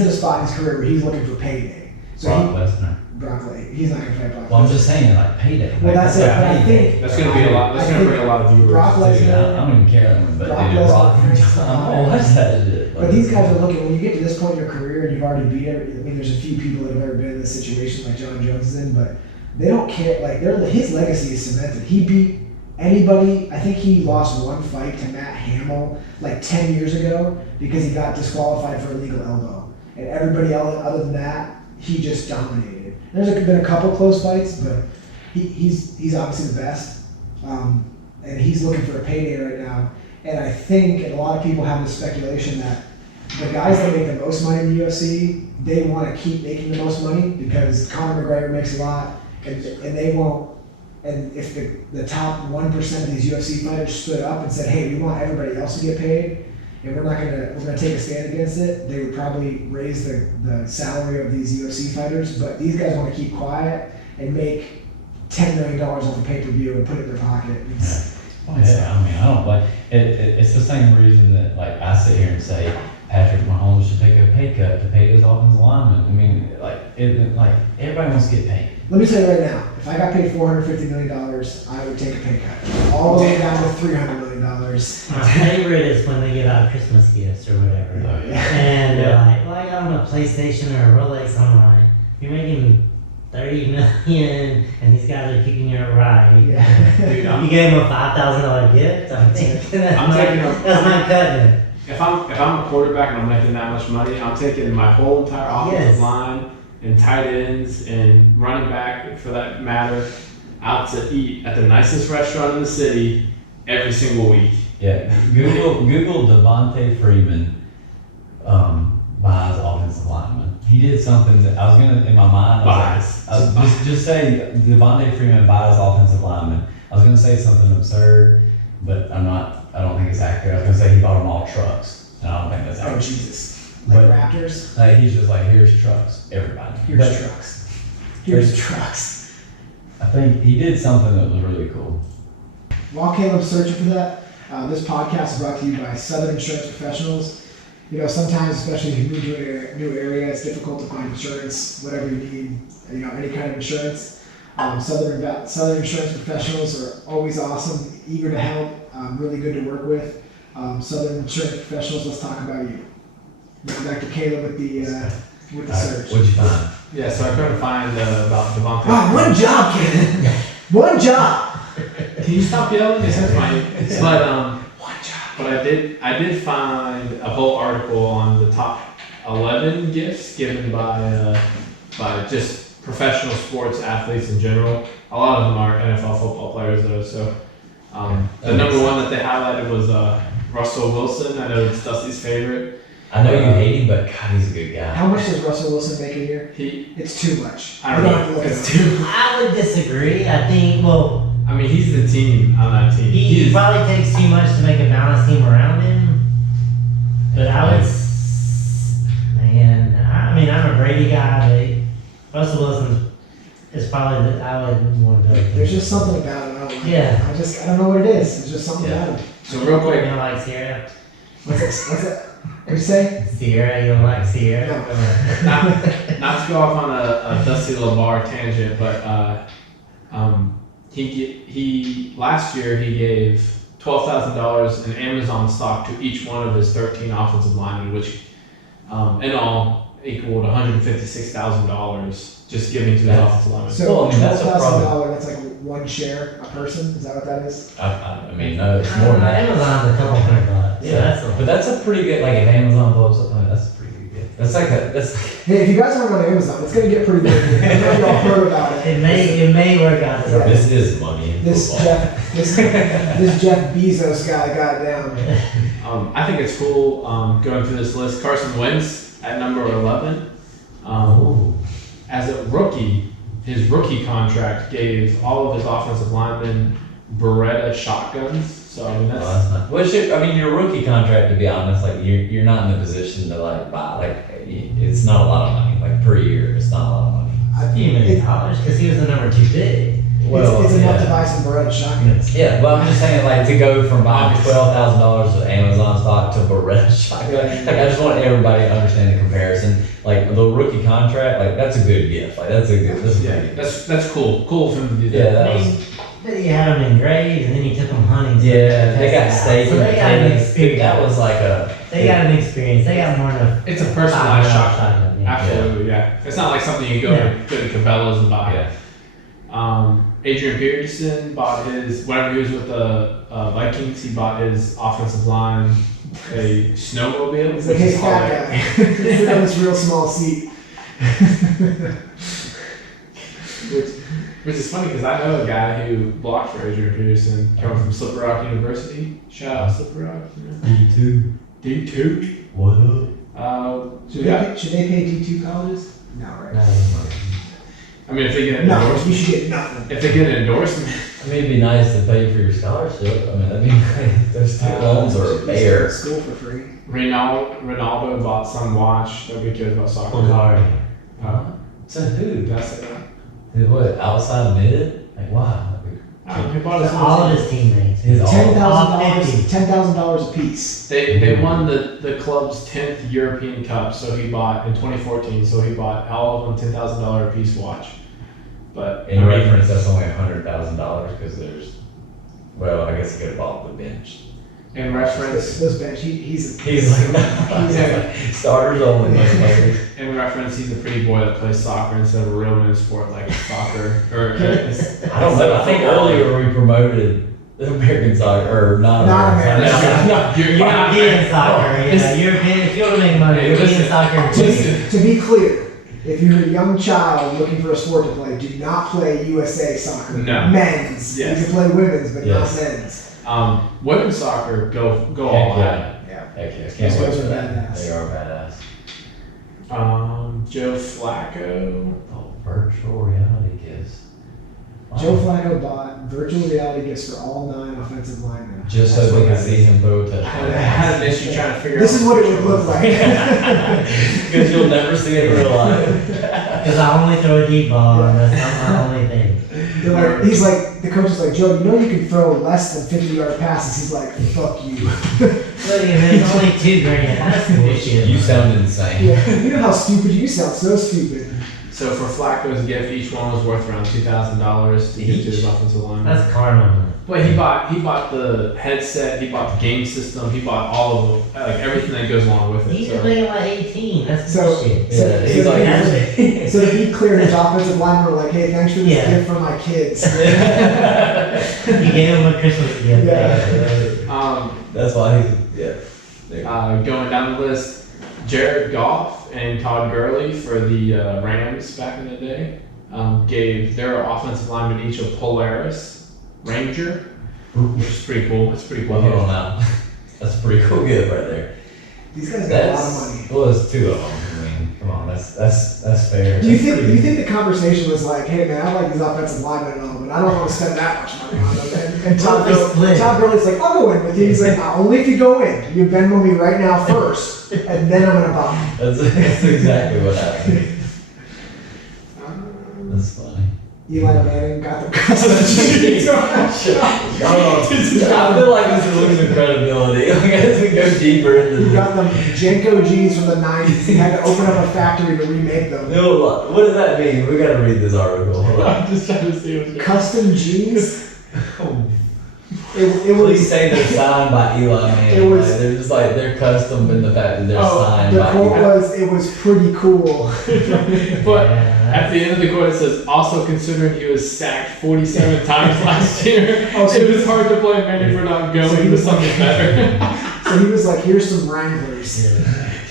at a spot in his career where he's looking for payday. So Brock Lesnar. Brock Lesnar, he's not gonna fight Brock. Well, I'm Lesnar. just saying, payday. Well, that's it. But I think that's gonna be a lot. That's gonna bring a lot of viewers. Brock Dude, Lesnar. I don't even care. But Brock dude, Lesnar, Brock, Prince, I'm gonna watch that shit. But these guys are looking, when you get to this point in your career and you've already beat there's a few people that have ever been in this situation like John Jones is in, but they don't care, his legacy is cemented. He beat anybody, I think he lost one fight to Matt Hamill 10 years ago because he got disqualified for a legal elbow. And everybody else, other than that, he just dominated. There's been a couple close fights, but he's obviously the best. And he's looking for a payday right now. And I think, and a lot of people have this speculation that the guys that make the most money in the UFC, they want to keep making the most money because Conor McGregor makes a lot, and they won't. And if the top 1% of these UFC fighters stood up and said, "Hey, we want everybody else to get paid, and we're gonna take a stand against it," they would probably raise the salary of these UFC fighters. But these guys want to keep quiet and make $10 million off a pay-per-view and put it in their pocket. Yeah, I mean, I don't it's the same reason that I sit here and say Patrick Mahomes should take a pay cut to pay his offensive lineman. I mean, everybody wants to get paid. Let me tell you right now, if I got paid $450 million, I would take a pay cut. All the way down to $300 million. My favorite is when they give out Christmas gifts or whatever. Oh, yeah. And they're like, well, I got them a PlayStation or a Rolex. I'm like, you're making $30 million and these guys are keeping you right. Yeah. Dude, You gave them a $5,000 gift? I'm taking that. I'm taking a- That's not cutting it. If I'm a quarterback and I'm making that much money, I'm taking my whole entire offensive Yes. line and tight ends and running back, for that matter, out to eat at the nicest restaurant in the city every single week. Yeah, Google Devontae Freeman buys offensive lineman. He did something that I was gonna in my mind. I was just say Devontae Freeman buys offensive lineman. I was gonna say something absurd, but I don't think it's accurate. I was gonna say he bought them all trucks, and I don't think that's Oh, accurate. Jesus. Like But- Raptors? Like, he's just like, here's trucks, everybody. Here's But trucks. Here's trucks. I think he did something that was really cool. While Caleb's searching for that, this podcast is brought to you by Southern Insurance Professionals. You know, sometimes, especially if you move to a new area, it's difficult to find insurance, whatever you need, you know, any kind of insurance. Southern Insurance Professionals are always awesome, eager to help, really good to work with. Southern Insurance Professionals, let's talk about you. Now back to Caleb with the search. What'd you find? Yeah, so I couldn't find about Devontae. Wow, one job, Caleb! One job! Can you stop yelling? It's funny. But One job. but I did find a whole article on the top 11 gifts given by just professional sports athletes in general. A lot of them are NFL football players though. So the number one that they highlighted was Russell Wilson. I know it's Dusty's favorite. I know you hate him, but God, he's a good guy. How much does Russell Wilson make a year? It's It's too much. I don't We know. have to look it It's up. too. I would disagree. I think, well, I mean, he's the team on that team. he probably takes too much to make a balanced team around him. But I would, I mean, I'm a Brady guy, but Russell Wilson is probably that I would want to go with. There's just something about him. I don't like. Yeah. I don't know what it is. There's just something Yeah. about him. So real You quick, don't like Sierra? What's it? What'd you say? Sierra, you don't like Sierra? not to go off on a Dusty LeBar tangent, but he last year he gave $12,000 in Amazon stock to each one of his 13 offensive linemen, which in all equaled $156,000 just giving to his offensive linemen. So Well, I mean, that's a $12,000. That's like one share a person. Is that what that is? I mean, no, it's more than that. Amazon's a couple $100. So Yeah, that's but that's a pretty good, like if Amazon blows up, I mean, that's a pretty good gift. That's like Hey, if you guys aren't on Amazon, it's gonna get pretty big. I know y'all heard about it. it may work out. Yeah. this is money in This football. this Jeff Bezos guy got it down. I think it's cool going through this list. Carson Wentz at number 11. Ooh. As a rookie, his rookie contract gave all of his offensive linemen Beretta shotguns. So I mean Well, that's not, well, shit, I mean, your rookie contract, to be honest, like you're not in the position to like buy, like it's not a lot of money, like per year, it's not a lot of money. Even in college, because he was the number 2 pick. It's enough to yeah. buy some Beretta shotguns. Yeah, well, I'm just saying, like, to go from buying $12,000 of Amazon stock to Beretta shotgun, like, I just want everybody to understand the comparison. Like, the rookie contract, like, that's a good gift. Like, that's a good gift. that's cool. Cool for him to do that. Yeah, I that was, mean, then he had them engraved, and then he took them hunting. So yeah, they got tested steak out. So and they got an potatoes. experience. That was like a. They got an experience. They got more than a It's a personalized $5 shotgun. Yeah. Absolutely, yeah. It's not like something you go to Cabela's and buy. Yeah. Adrian Peterson bought his, whenever he was with the Vikings, he bought his offensive line a snowmobile. He's like, which hey, is fat guy, sit on this real small seat. Which is funny because I know a guy who blocked for Adrian Peterson coming from Slippery Rock University. Shout out Slippery Rock. D2. D2. What up? Should Yeah. they pay D2 colleges? No, right? I mean, if they get an No, endorsement, you should get nothing. if they get an endorsement, I mean, it'd be nice to pay for your scholarship. I mean, that'd be great. Those student loans are Just go to bare. school for free. Ronaldo bought some watch. Nobody cares about soccer. Bulgari. So who? Did I say that? What, outside mid? Like, wow. He bought his All whole of his teammates. His all. $10,000. $10,000 a piece. They won the club's 10th European Cup, so he bought in 2014. So he bought all of them $10,000 a piece watch. But In reference, that's only $100,000 because there's, well, I guess he could have bought the bench. in reference, This bench, he's He's like, he's like starters only. motherfucker. in reference, he's a pretty boy that plays soccer instead of a real men's sport like soccer. Or I don't know. I think earlier we promoted American soccer or not Not American American. soccer. you're not European soccer, yeah. European, if you want to make money, Hey, European listen, soccer. listen. To be clear, if you're a young child looking for a sport to play, do not play USA soccer. No. Men's. Yes. You can play women's, but Yes. not men's. Women's soccer go all Yeah. out. Yeah. Heck yeah, Those can't wait guys for are that. badass. They are badass. Joe Flacco. Oh, virtual reality kiss. Joe Flacco bought virtual reality gifts for all 9 offensive linemen. Just so That's they what can that see is. him throw a I touchdown. had an issue trying to figure This out. is what it would look like. Because you'll never see it in real life. Because I only throw a deep ball, and that's not my only thing. They're like, he's like, the coach is like, Joe, you know you can throw less than 50-yard passes. He's like, fuck you. Look at me, it's only $2,000. That's bullshit. You sound insane. Yeah, you know how stupid you sound. So stupid. So for Flacco's gift, each one was worth around $2,000 to give to his offensive lineman. That's karma. But he bought the headset, he bought the game system, he bought all of like everything that goes along with it. He's So. only like 18. That's So- bullshit. Yeah, he's so, like, That's so to be clear, his offensive linemen were like, hey, thanks for this Yeah. gift for my kids. You gave him a Christmas gift. Yeah. that's why he's, Going down the list, Jared Goff and Todd Gurley for the Rams back in the day gave their offensive linemen each a Polaris Ranger, which is pretty cool. It's pretty cool. Well, hold on now. That's a pretty cool gift right there. These guys got a lot of money. Well, it's 2 of them. I mean, come on, that's fair. Do you That's pretty- think the conversation was like, hey man, I like these offensive linemen and all, but I don't want to spend that much money on them? And Well, they split. Todd Gurley's like, I'll go in with you. He's like, only if you go in. You Venmo me right now first, and then I'm gonna buy. That's exactly what happened. That's funny. Eli Manning got the Jeans. I feel like this is losing credibility. Like, as we go deeper into He got them Jenko jeans from the 90s. He had to open up a factory to remake them. What does that mean? We gotta read this article. Hold on. I'm just trying to see what's going on. Custom jeans. It Please was. say they're signed by Eli Manning. It was- Like, they're just like, they're custom in the fact that they're signed The by quote Eli. was, it was pretty cool. But Yeah. at the end of the quote, it says, also considering he was sacked 47 times last year, Oh, so it was hard to blame Manning for not So he going to was- something better. So he was like, here's some Wranglers.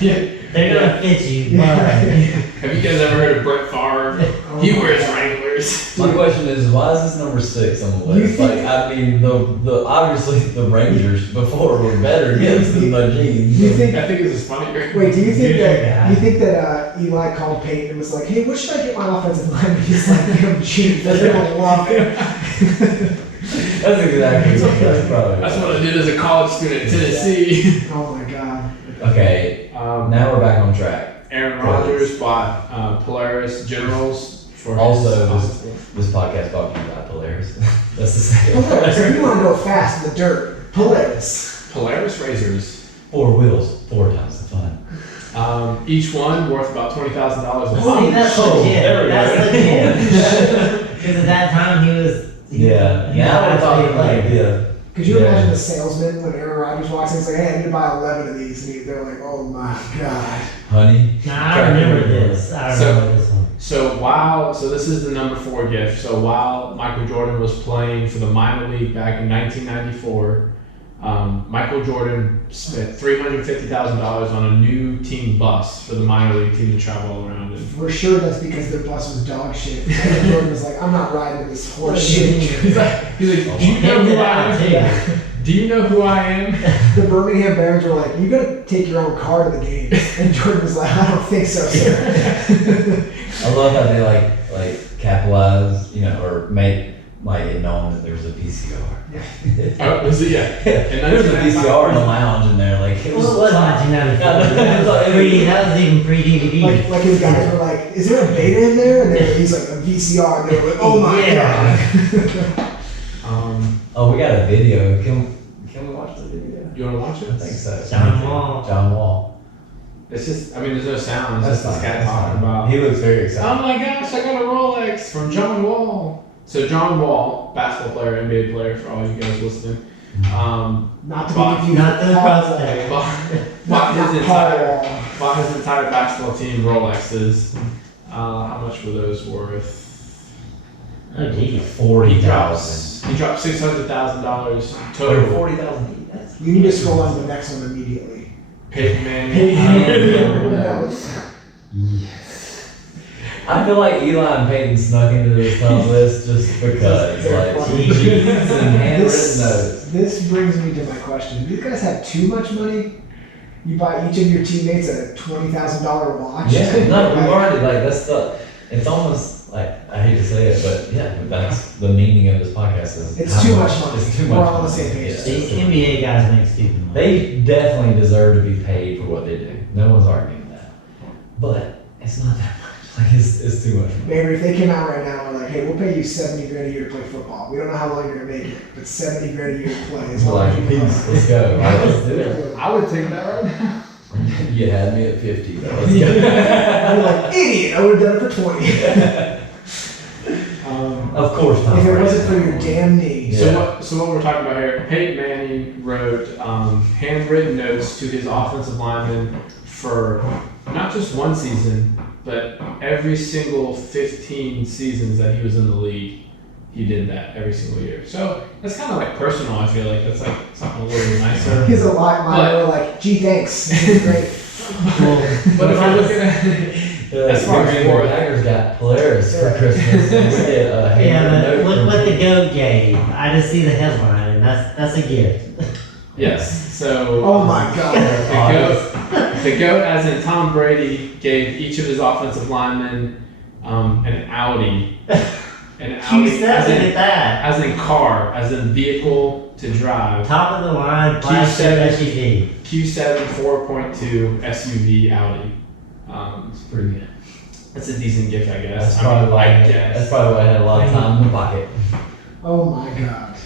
Yeah. They're gonna fit you. Yeah. Have you guys ever heard of Brett Favre? Oh He my wears God. Wranglers. My question is, why is this number 6 on the You list? think- Like, I mean, the obviously the Rangers before were better gifts than the jeans. You think? I think this is funnier. Wait, do you think Yeah. that Eli called Peyton and was like, hey, what should I get my offensive lineman? He's like, them jeans. They're gonna love it. That's exactly that's probably. That's what I did as a college student in Tennessee. Oh my god. Okay, now we're back on track. Aaron Rodgers bought Polaris Generals for Also, his This podcast brought to you by Polaris. That's the second Polaris. If you part. want to go fast in the dirt, Polaris. Polaris razors. 4 wheels, 4 times the fun. Each one worth about $20,000 a See, pop. that's Oh, legit. there we go. That's legit. Because at that time he was. Yeah, he now we're was talking like, like, yeah. Could you Yeah. imagine the salesman when Aaron Rodgers walks in? He's like, hey, I need to buy 11 of these. And they're like, oh my god. Honey. Nah, I remember this. I remember this one. So this is the number 4 gift. So while Michael Jordan was playing for the minor league back in 1994, Michael Jordan spent $350,000 on a new team bus for the minor league team to travel all around in. We're sure that's because their bus was dog shit. And Jordan was like, I'm not riding this horse shit. He's like, do you know who I am? Do you know who I am? The Birmingham Barons were like, you gotta take your own car to the game. And Jordan was like, I don't think so, sir. I love how they like capitalize, or make like it known that there's a VCR. Oh, was it? Yeah. And There's a VCR in the lounge in there. Like it was. Well, it was 1994. That was even pre-DVD. Like his guys were like, is there a beta in there? And he's like, a VCR. And they were like, oh my god. Oh, we got a video. Can we watch the video? You want to watch I it? think so. John Wall. John Wall. It's just, there's no sound. It's That's just this fine, guy that's talking fine. about, He looks very excited. oh my gosh, I got a Rolex from John Wall. So John Wall, basketball player, NBA player, for all you guys listening, Not to be Bought- confused Not with the Paul prospect. Wall. bought Not his Paul entire Wall. bought his entire basketball team Rolexes. How much were those worth? Oh, geez. $40,000. He dropped $600,000 Over total. 40,000. That's You need to scroll on to the next one immediately. Peyton Manning. Peyton Manning. I feel like Eli and Peyton snuck into this top list just because, Very like, funny. jeans and handwritten notes. This brings me to my question. Do you guys have too much money? You buy each of your teammates a $20,000 watch? Yeah, no, we've already, like, that's the, It's almost like, I hate to say it, but yeah, that's the meaning of this podcast is. It's how too much money. It's too We're much all on the money. same page. Yeah. The NBA guys make stupid money. They definitely deserve to be paid for what they do. No one's arguing that. But it's not that much. Like, it's too much money. Maybe if they came out right now and were like, hey, we'll pay you 70 grand a year to play football. We don't know how long you're gonna make it, but 70 grand a year to play is It's what like, you peace, let's go. Like, let's do it. I would take that right now. You had me at 50, though. Let's go. You're like, idiot, I would have done it for 20. Of course, Tom If it Brady. wasn't for your damn knee. Yeah. So what we're talking about here, Peyton Manning wrote handwritten notes to his offensive linemen for not just one season, but every single 15 seasons that he was in the league. He did that every single year. So that's kind of like personal. I feel like that's like something a little bit nicer. He's a lot mine. Like, gee, thanks. This is great. But if you're looking at As far as Green Bay Packers got Polaris for Christmas. Instead, Yeah, but look what the GOAT gave. I just see the headline, and that's a gift. yes, so Oh my god. the goat, as in Tom Brady, gave each of his offensive linemen an Audi. An Audi, Q7 at that. as in car, as in vehicle to drive. Top of the line, flagship SUV. Q7 4.2 SUV Audi. It's pretty good. That's a decent gift, I guess. That's probably why. I guess. That's probably why I had a lot of time in the pocket. Oh my god.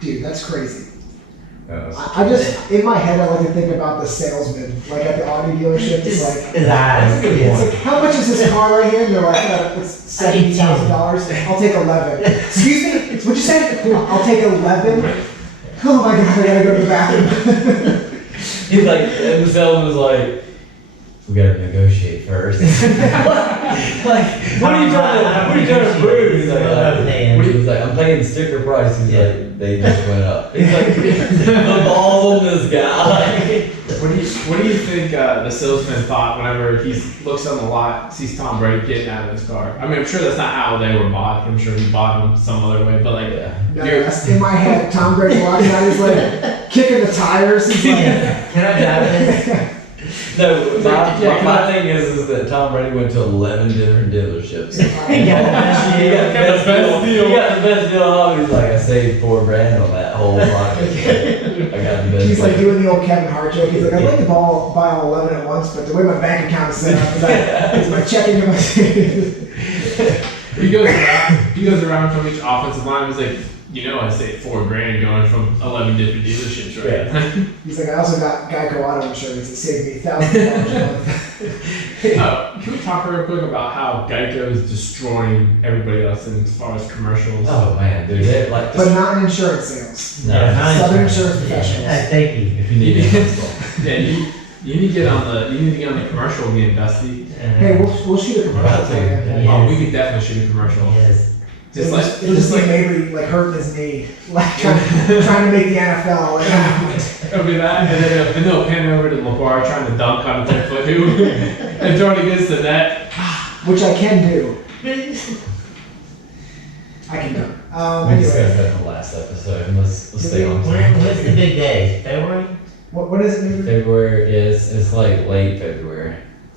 Dude, that's crazy. That was- I just, in my head, I like to think about the salesman, like at the Audi dealership. It's like, His eyes. it's like, how much is this car right here? And they're like, it's $70,000. I'll take 11. Excuse me? What'd you say? I'll take 11. Oh my god, I gotta go to the bathroom. He's like, and the salesman was like, we gotta negotiate first. Like, what are you trying to prove? He's like, he's like, I'm paying sticker price. He's like, they just went up. He's like, the balls on this guy. What do you think the salesman thought whenever he looks on the lot, sees Tom Brady getting out of his car? I mean, I'm sure that's not how they were bought. I'm sure he bought them some other way. But like, Yeah. No, that's in my head. Tom Brady walking out, he's like kicking the tires. He's like, Can I drive this? No, my thing is that Tom Brady went to 11 different dealerships. He got the best He got deal. the best deal. He got the best deal. On. He's like, I saved $4,000 on that whole pocket. I got the best. he's like deal. doing the old Kevin Hart joke. He's like, I'd like to buy all 11 at once, but the way my bank account is set up is my checking and my he goes around from each offensive line. He's like, I saved $4,000 going from 11 different dealerships, right? He's like, I also got Geico auto insurance. It saved me $1,000 a month. Can we talk real quick about how Geico is destroying everybody else in as far as commercials? Oh man, dude, they like. But not in insurance sales. No. Yeah, not Southern insurance. Insurance Professionals. Yeah, thank you. If you need it, install. Yeah, you need to get on the commercial game, Dusty. Hey, we'll shoot a commercial. About to, for you. yeah. Yeah. Oh, we could definitely shoot a commercial. Yes. Just It'll just like be Mabry like hurting his knee, like trying to make the NFL. Like, it'll be that, and then they'll pan over to LeVar trying to dunk on a 10-foot hoop and throw it against the net. which I can do. I can do. We discussed Anyway, that in the last episode. Let's stay on When's track. the big day? February? what is it, Mabry? February is it's like late February.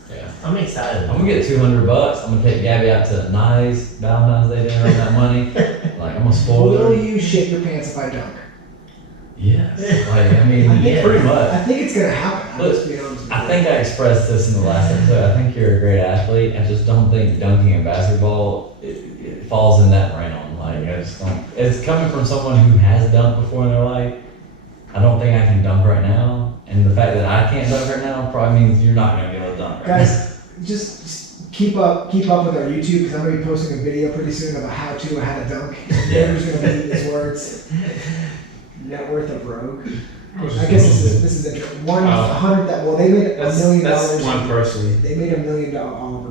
Yeah. I'm excited. I'm gonna get $200. I'm gonna take Gabby out to a nice Valentine's Day dinner on that money. Like I'm gonna spoil Will her. you shit your pants if I dunk? Yes. Like I mean, Yeah. pretty much. I think it's gonna happen. I'm Look, just being honest with you. I think I expressed this in the last episode. I think you're a great athlete. I just don't think dunking in basketball it falls in that realm. Like I just don't. It's coming from someone who has dunked before in their life. I don't think I can dunk right now, and the fact that I can't dunk right now probably means you're not gonna be able to dunk. Right Guys, just keep up with our YouTube because I'm gonna be posting a video pretty soon about how to dunk. Mabry's gonna be his words. Net worth of Rogue. I guess this is interesting. 100 that well they made $1 million. That's one person. They made $1 million Oliver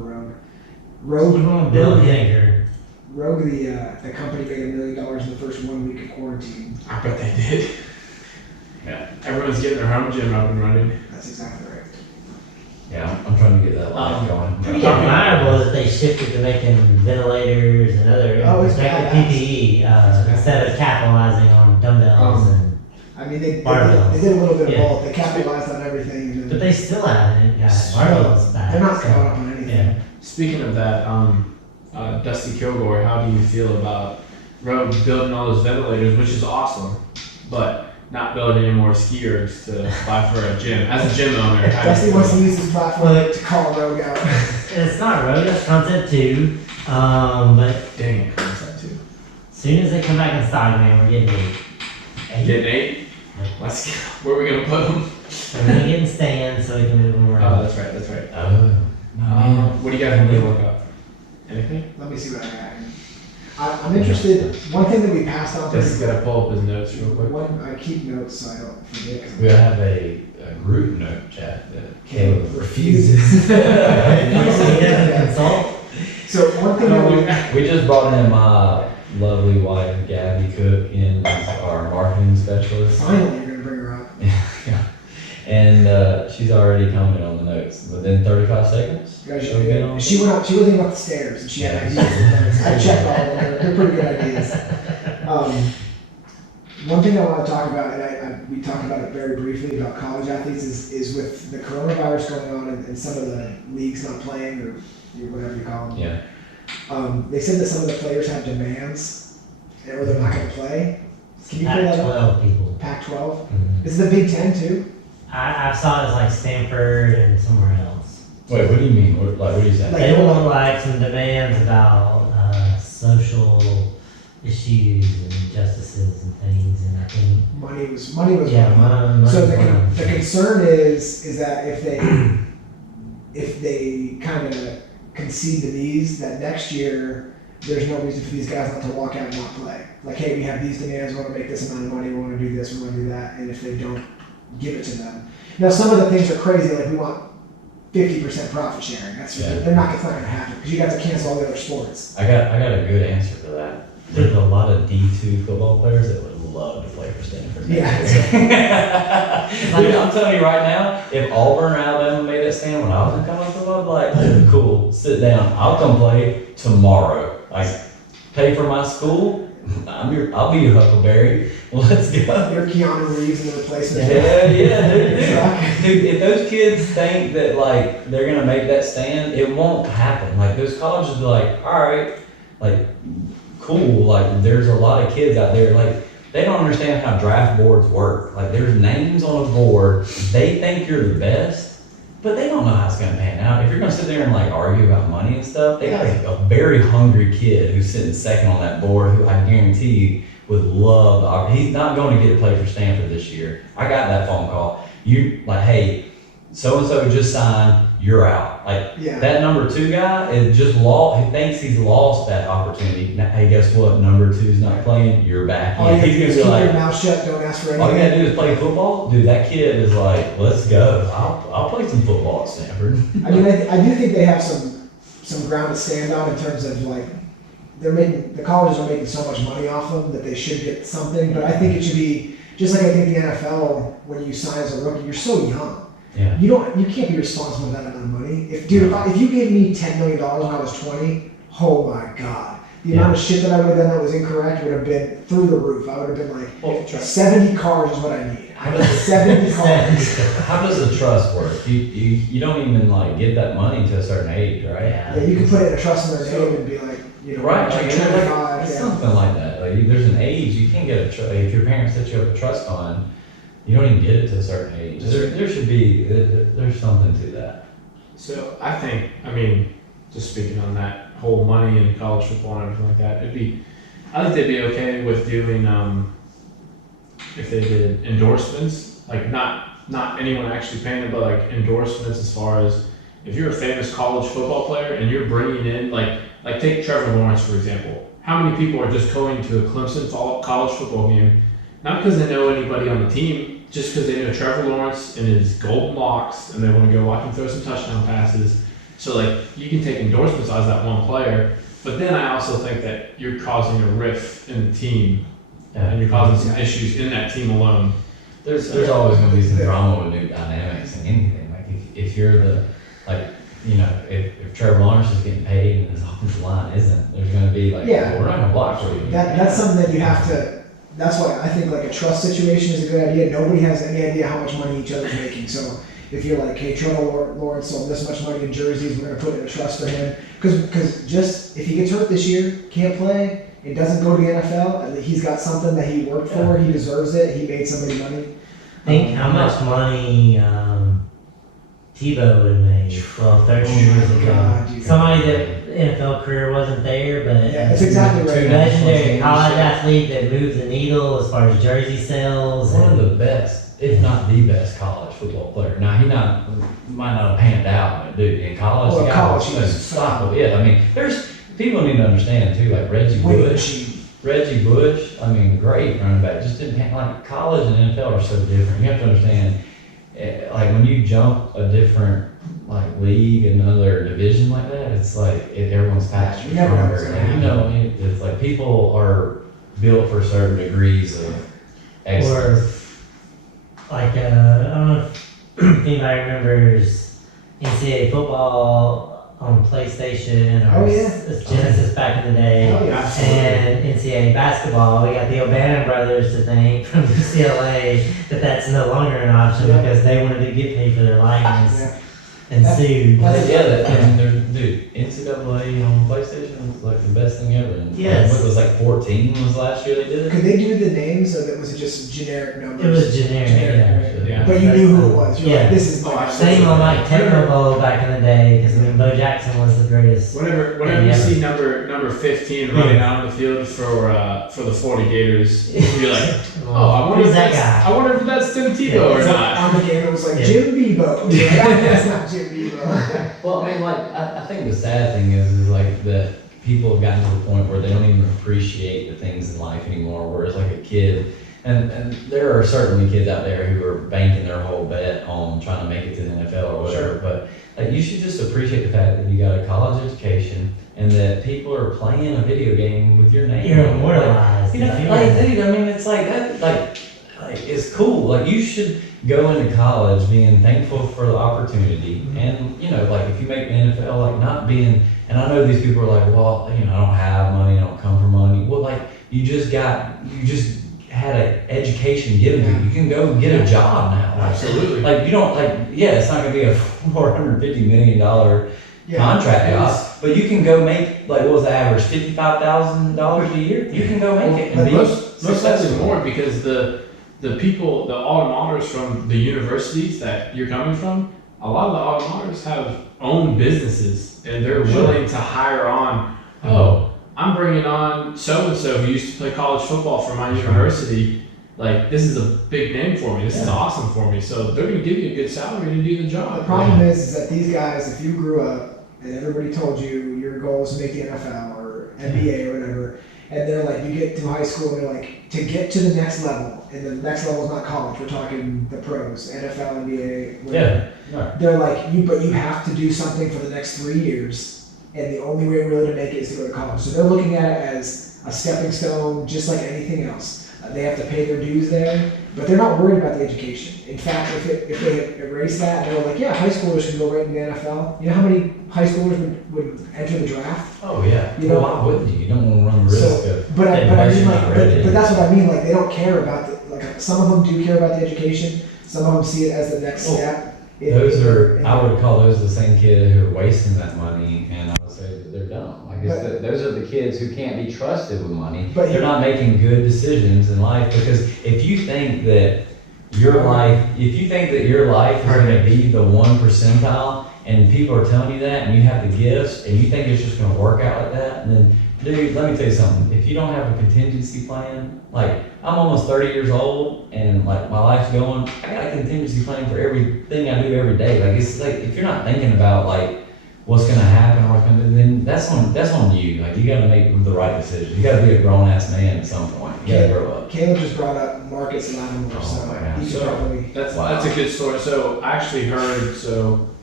Rogue. We're going Bill Yanker. Rogue, the company made $1 million in the first 1 week of quarantine. I bet they did. Yeah, everyone's getting their home gym up and running. That's exactly right. Yeah, I'm trying to get that life going. Pretty admirable that they shifted to making ventilators and other Oh, it's protective badass. PPE instead of capitalizing on dumbbells and. I mean, they did Barbells. a little bit of Yeah. both. They capitalized on everything. And But then they still haven't got barbells back. they're not so, caught up on anything. Yeah. Speaking of that, Dusty Kilgore, how do you feel about Rogue building all those ventilators, which is awesome, but not building any more skiers to buy for a gym? As a gym owner, how do Dusty you wants to feel? use his platform to call Rogue out. It's not road, it's content too. But Dang it, concept too. as soon as they come back in stock, man, we're getting eight. Getting 8? Let's go. Where are we gonna put them? We're gonna get in stands so we can move them Oh, around. that's right, that's right. Oh, man. What do you guys want me to look up? Anything? Let me see what I got. I'm interested. One thing that we passed on. Dusty's gotta pull up his notes real quick. I keep notes so I don't forget. 'cause We have a group note chat that Caleb refuses. He doesn't consult. So one thing that we We just brought in my lovely wife, Gabby Cook, in as our marketing specialist. finally you're gonna bring her up. And she's already commented on the notes. Within 35 seconds? Guys, she'll get on. she went up. She was thinking about the stairs, and she had ideas. I checked all of them. They're pretty good ideas. One thing I want to talk about, and we talked about it very briefly about college athletes, is with the coronavirus going on and some of the leagues not playing or whatever you call them. Yeah. They said that some of the players have demands, or they're not going to play. Can you pull that up? 12 people. Pac-12. Mhm. Is it the Big Ten too? I saw it as like Stanford and somewhere else. Wait, what do you mean? What are you saying? Like- They want like some demands about social issues and injustices and things, and I think Money was yeah, one. So the money. concern is that if they kind of concede to these, that next year there's no reason for these guys not to walk out and not play. Like, hey, we have these demands, we want to make this amount of money, we want to do this, we want to do that, and if they don't give it to them. Now, some of the things are crazy, like we want 50% profit sharing. That's Yeah. it's not going to happen because you got to cancel all the other sports. I got a good answer for that. There's a lot of D2 football players that would love to play for Stanford. Yeah. Dude, I'm telling you right now, if Auburn or Alabama made that stand when I was in college football, I'd be like, cool, sit down. I'll come play tomorrow. Like, pay for my school. I'll be your Huckleberry. Let's go. You're Keanu Reeves in the replacement. Yeah, dude. If those kids think that like they're gonna make that stand, it won't happen. Like those colleges be like, all right, like cool. Like there's a lot of kids out there like they don't understand how draft boards work. Like there's names on a board. They think you're the best, but they don't know how it's gonna pan out. If you're gonna sit there and like argue about money and stuff, they got a very hungry kid who's sitting second on that board who I guarantee you would love the opportunity. He's not going to get to play for Stanford this year. I got that phone call. You like, hey, so-and-so just signed, you're out. Like Yeah. that number 2 guy is just lost. He thinks he's lost that opportunity. Now, hey, guess what? Number 2's not playing. You're back All you in. have to He's do gonna is be keep like, your mouth shut, don't ask for all you anything. gotta do is play football. Dude, that kid is like, let's go. I'll play some football at Stanford. I mean, I do think they have some ground to stand on in terms of like, the colleges are making so much money off them that they should get something, but I think it should be, just like I think the NFL, when you sign as a rookie, you're so young. Yeah. You can't be responsible for that amount of money. If you gave me $10 million when I was 20, oh my God. The amount of shit that I would have done that was incorrect would have been through the roof. I would have been like, Well, 70 cars is what I need. I need 70 cars. how does the trust work? You don't even like get that money to a certain age, right? Yeah, you can put it in a trust in their name and be like, Right, like like, 25. it's Yeah. something like that. Like there's an age you can't get if your parents set you up a trust fund, you don't even get it to a certain age. There should be there's something to that. So I think, I mean, just speaking on that whole money in college football and everything like that, I think they'd be okay with doing, if they did endorsements, like not anyone actually paying them, but like endorsements as far as if you're a famous college football player and you're bringing in like take Trevor Lawrence for example. How many people are just going to a Clemson college football game, not because they know anybody on the team, just because they know Trevor Lawrence and his golden locks and they want to go watch him throw some touchdown passes. So like you can take endorsements as that one player, but then I also think that you're causing a rift in the team and you're causing some issues in that team alone. There's always going to be some drama with new dynamics and anything. Like if you're the if Trevor Lawrence is getting paid and his offensive line isn't, there's going to be like, Yeah. well, we're not going to block for you. That's something that you have to. That's why I think like a trust situation is a good idea. Nobody has any idea how much money each other's making. So if you're like, hey, Trevor Lawrence sold this much money in jerseys, we're gonna put it in a trust for him. Because just if he gets hurt this year, can't play, and doesn't go to the NFL, and he's got something that he worked for, he deserves it. He made somebody money. Think how much money Tebow would have made 12, 13 years ago. God, dude. Somebody that NFL career wasn't there, but Yeah, that's exactly right. legendary college athlete that moved the needle as far as jersey sales. One of the best, if not the best, college football player. Now might not have panned out, but dude, in college, Well, the guy college, was he was unstoppable. Yeah, I mean, there's people need to understand too, like Reggie Bush. I mean, great running back. Just didn't like college and NFL are so different. You have to understand, like when you jump a different like league, another division like that, it's like everyone's faster, You never know what's stronger. gonna And, you know, it's like people are built for certain degrees of excellence. Or like I don't know if anybody remembers NCAA football on PlayStation or Oh, yeah. Genesis back in the day. Oh, yeah. And NCAA basketball, we got the O'Bannon brothers to thank from UCLA that's no longer an option Yeah. because they wanted to get paid for their likeness Yeah. and That's- sued. that's- Dude, NCAA on PlayStation was like the best thing ever. And Yes. what was like 14 was last year they did it? Could they do the names, or was it just generic numbers? It was generic, Yeah. But you knew who it was. You're Yeah. like, this is my guy. Same on like Techno back in the day because Bo Jackson was the greatest. Whenever you Yeah. see number 15 running out on the field for the 40 Gators, you're like, oh, I wonder Who's if that that's guy? I wonder if that's Tim Tebow or It's like, not. on the game, it was like Yeah. Jim Bebo. Yeah, that's not Jim Bebo. Well, I mean, like, I think the sad thing is like that people have gotten to the point where they don't even appreciate the things in life anymore. Whereas like a kid, and there are certainly kids out there who are banking their whole bet on trying to make it to the NFL or whatever. Sure. But like, you should just appreciate the fact that you got a college education and that people are playing a video game with your name. You're on it. immortalized. You know, like, dude, I mean, it's like that, like it's cool. Like, you should go into college being thankful for the opportunity, and you know, like if you make the NFL, like not being. And I know these people are like, well, you know, I don't have money, I don't come from money. Well, like you just had an education given to you. You can go get a job now. Like, Absolutely. Like you don't like, yeah, it's not gonna be a $450 million contract job, but you can go make like what was the average, $55,000 a year. You can go make it and be Most likely successful. more because the people, the alma maters from the universities that you're coming from, a lot of the alma maters have own businesses and they're Sure. willing to hire on. Oh, I'm bringing on so and so who used to play college football for my university. Like, this is a big name for me. This is Yeah. awesome for me. So they're going to give you a good salary to do the The job. problem is that these guys, if you grew up and everybody told you your goal is to make the NFL or NBA or whatever, and they're like, you get to high school and they're like, to get to the next level, and the next level is not college, we're talking the pros, NFL, NBA, whatever. Right. They're like, but you have to do something for the next 3 years, and the only way really to make it is to go to college. So they're looking at it as a stepping stone, just like anything else. They have to pay their dues there, but they're not worried about the education. In fact, if they erase that, and they're like, yeah, high schoolers can go right in the NFL. You know how many high schoolers would enter the draft? Oh yeah. You know- Why wouldn't you? You don't want to run the risk So, of. but I unless mean, you're like, not ready. but that's what I mean. Like, they don't care about some of them do care about the education. Some of them see it as the next Well, step. I would call those the same kids who are wasting that money, and I would say that they're dumb. Like, those are the kids who can't be trusted with money. But They're not making good decisions in life, because if you think that your life is going to be the 1 percentile, and people are telling you that, and you have the gifts, and you think it's just going to work out like that, then dude, let me tell you something. If you don't have a contingency plan, like I'm almost 30 years old, and like my life's going, I got a contingency plan for everything I do every day. Like, it's like, if you're not thinking about like what's gonna happen or what's gonna do, then that's on you. Like, you gotta make the right decision. You gotta be a grown ass man at some point. You gotta grow up. Caleb just brought up Marcus Lattimore, Oh, so my God. he could So, probably. That's Wow. a good story. So I actually heard,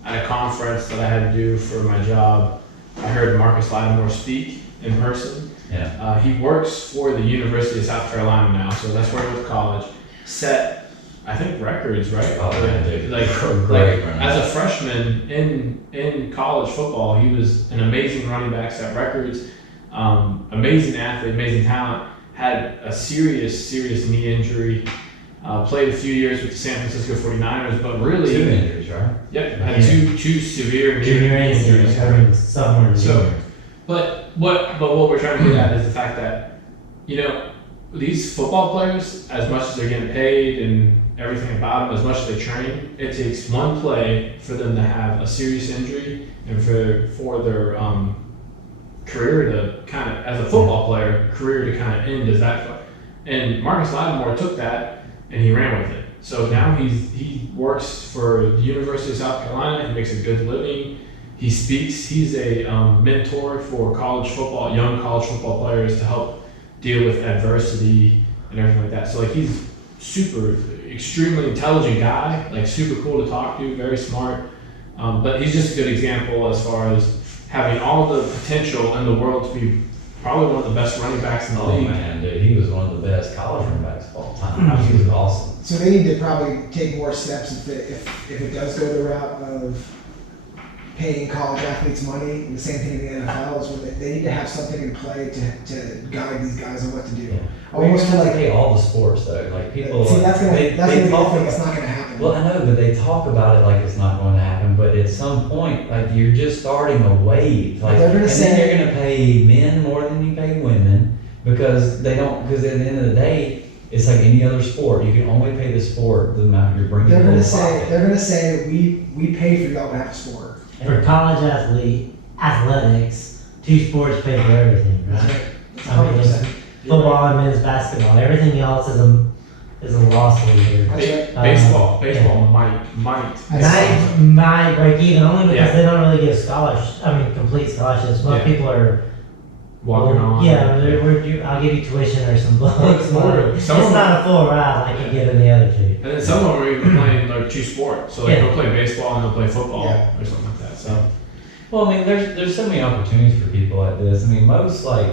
at a conference that I had to do for my job, I heard Marcus Lattimore speak in person. Yeah. He works for the University of South Carolina now, so that's where he went to college. Set, I think, records, right? Oh, man, dude. Like Great running as a back. freshman in college football, he was an amazing running back, set records, amazing athlete, amazing talent. Had a serious knee injury. Played a few years with the San Francisco 49ers, but really, 2 injuries, right? yep, had two severe Junior and injuries. senior, sophomore and So- junior. But what we're trying to get at is the fact that, these football players, as much as they're getting paid and everything about them, as much as they train, it takes one play for them to have a serious injury and for their career to kind of, as a football player, career to kind of end as that play. And Marcus Lattimore took that and he ran with it. So now he works for the University of South Carolina. He makes a good living. He speaks. He's a mentor for young college football players to help deal with adversity and everything like that. So like he's extremely intelligent guy, like super cool to talk to, very smart. But he's just a good example as far as having all the potential in the world to be probably one of the best running backs in the Oh league. man, dude, he was one of the best college running backs of all time. I mean, he was awesome. So they need to probably take more steps if it does go the route of paying college athletes money, and the same thing in the NFL is when they need to have something in play to guide these guys on what to do. Yeah. I almost feel like pay all the sports though. Like people, see that's gonna they be the talk thing. It's about. not gonna happen. Well, I know, but they talk about it like it's not going to happen. But at some point, like you're just starting a wave. Like, They're gonna and say- then you're going to pay men more than you pay women because they don't. Because at the end of the day, it's like any other sport. You can only pay the sport the amount you're bringing. they're in gonna profit. say we pay for y'all to have a sport. For college athletics, 2 sports pay for everything, That's right? right. That's I mean, 100%. Football and men's basketball, everything else is a loss leader. That's right. Baseball might. Might break even only because Yeah. they don't really give complete scholarships. Most Yeah. people are Walking on. Yeah, I'll give you tuition or some books. Or It's some of them- not a full ride like you get in the other 2. And then some of them are even playing like 2 sports. So like Yeah. they'll play baseball and they'll play football Yeah. or something like that. So Well, I mean, there's so many opportunities for people like this. I mean, most like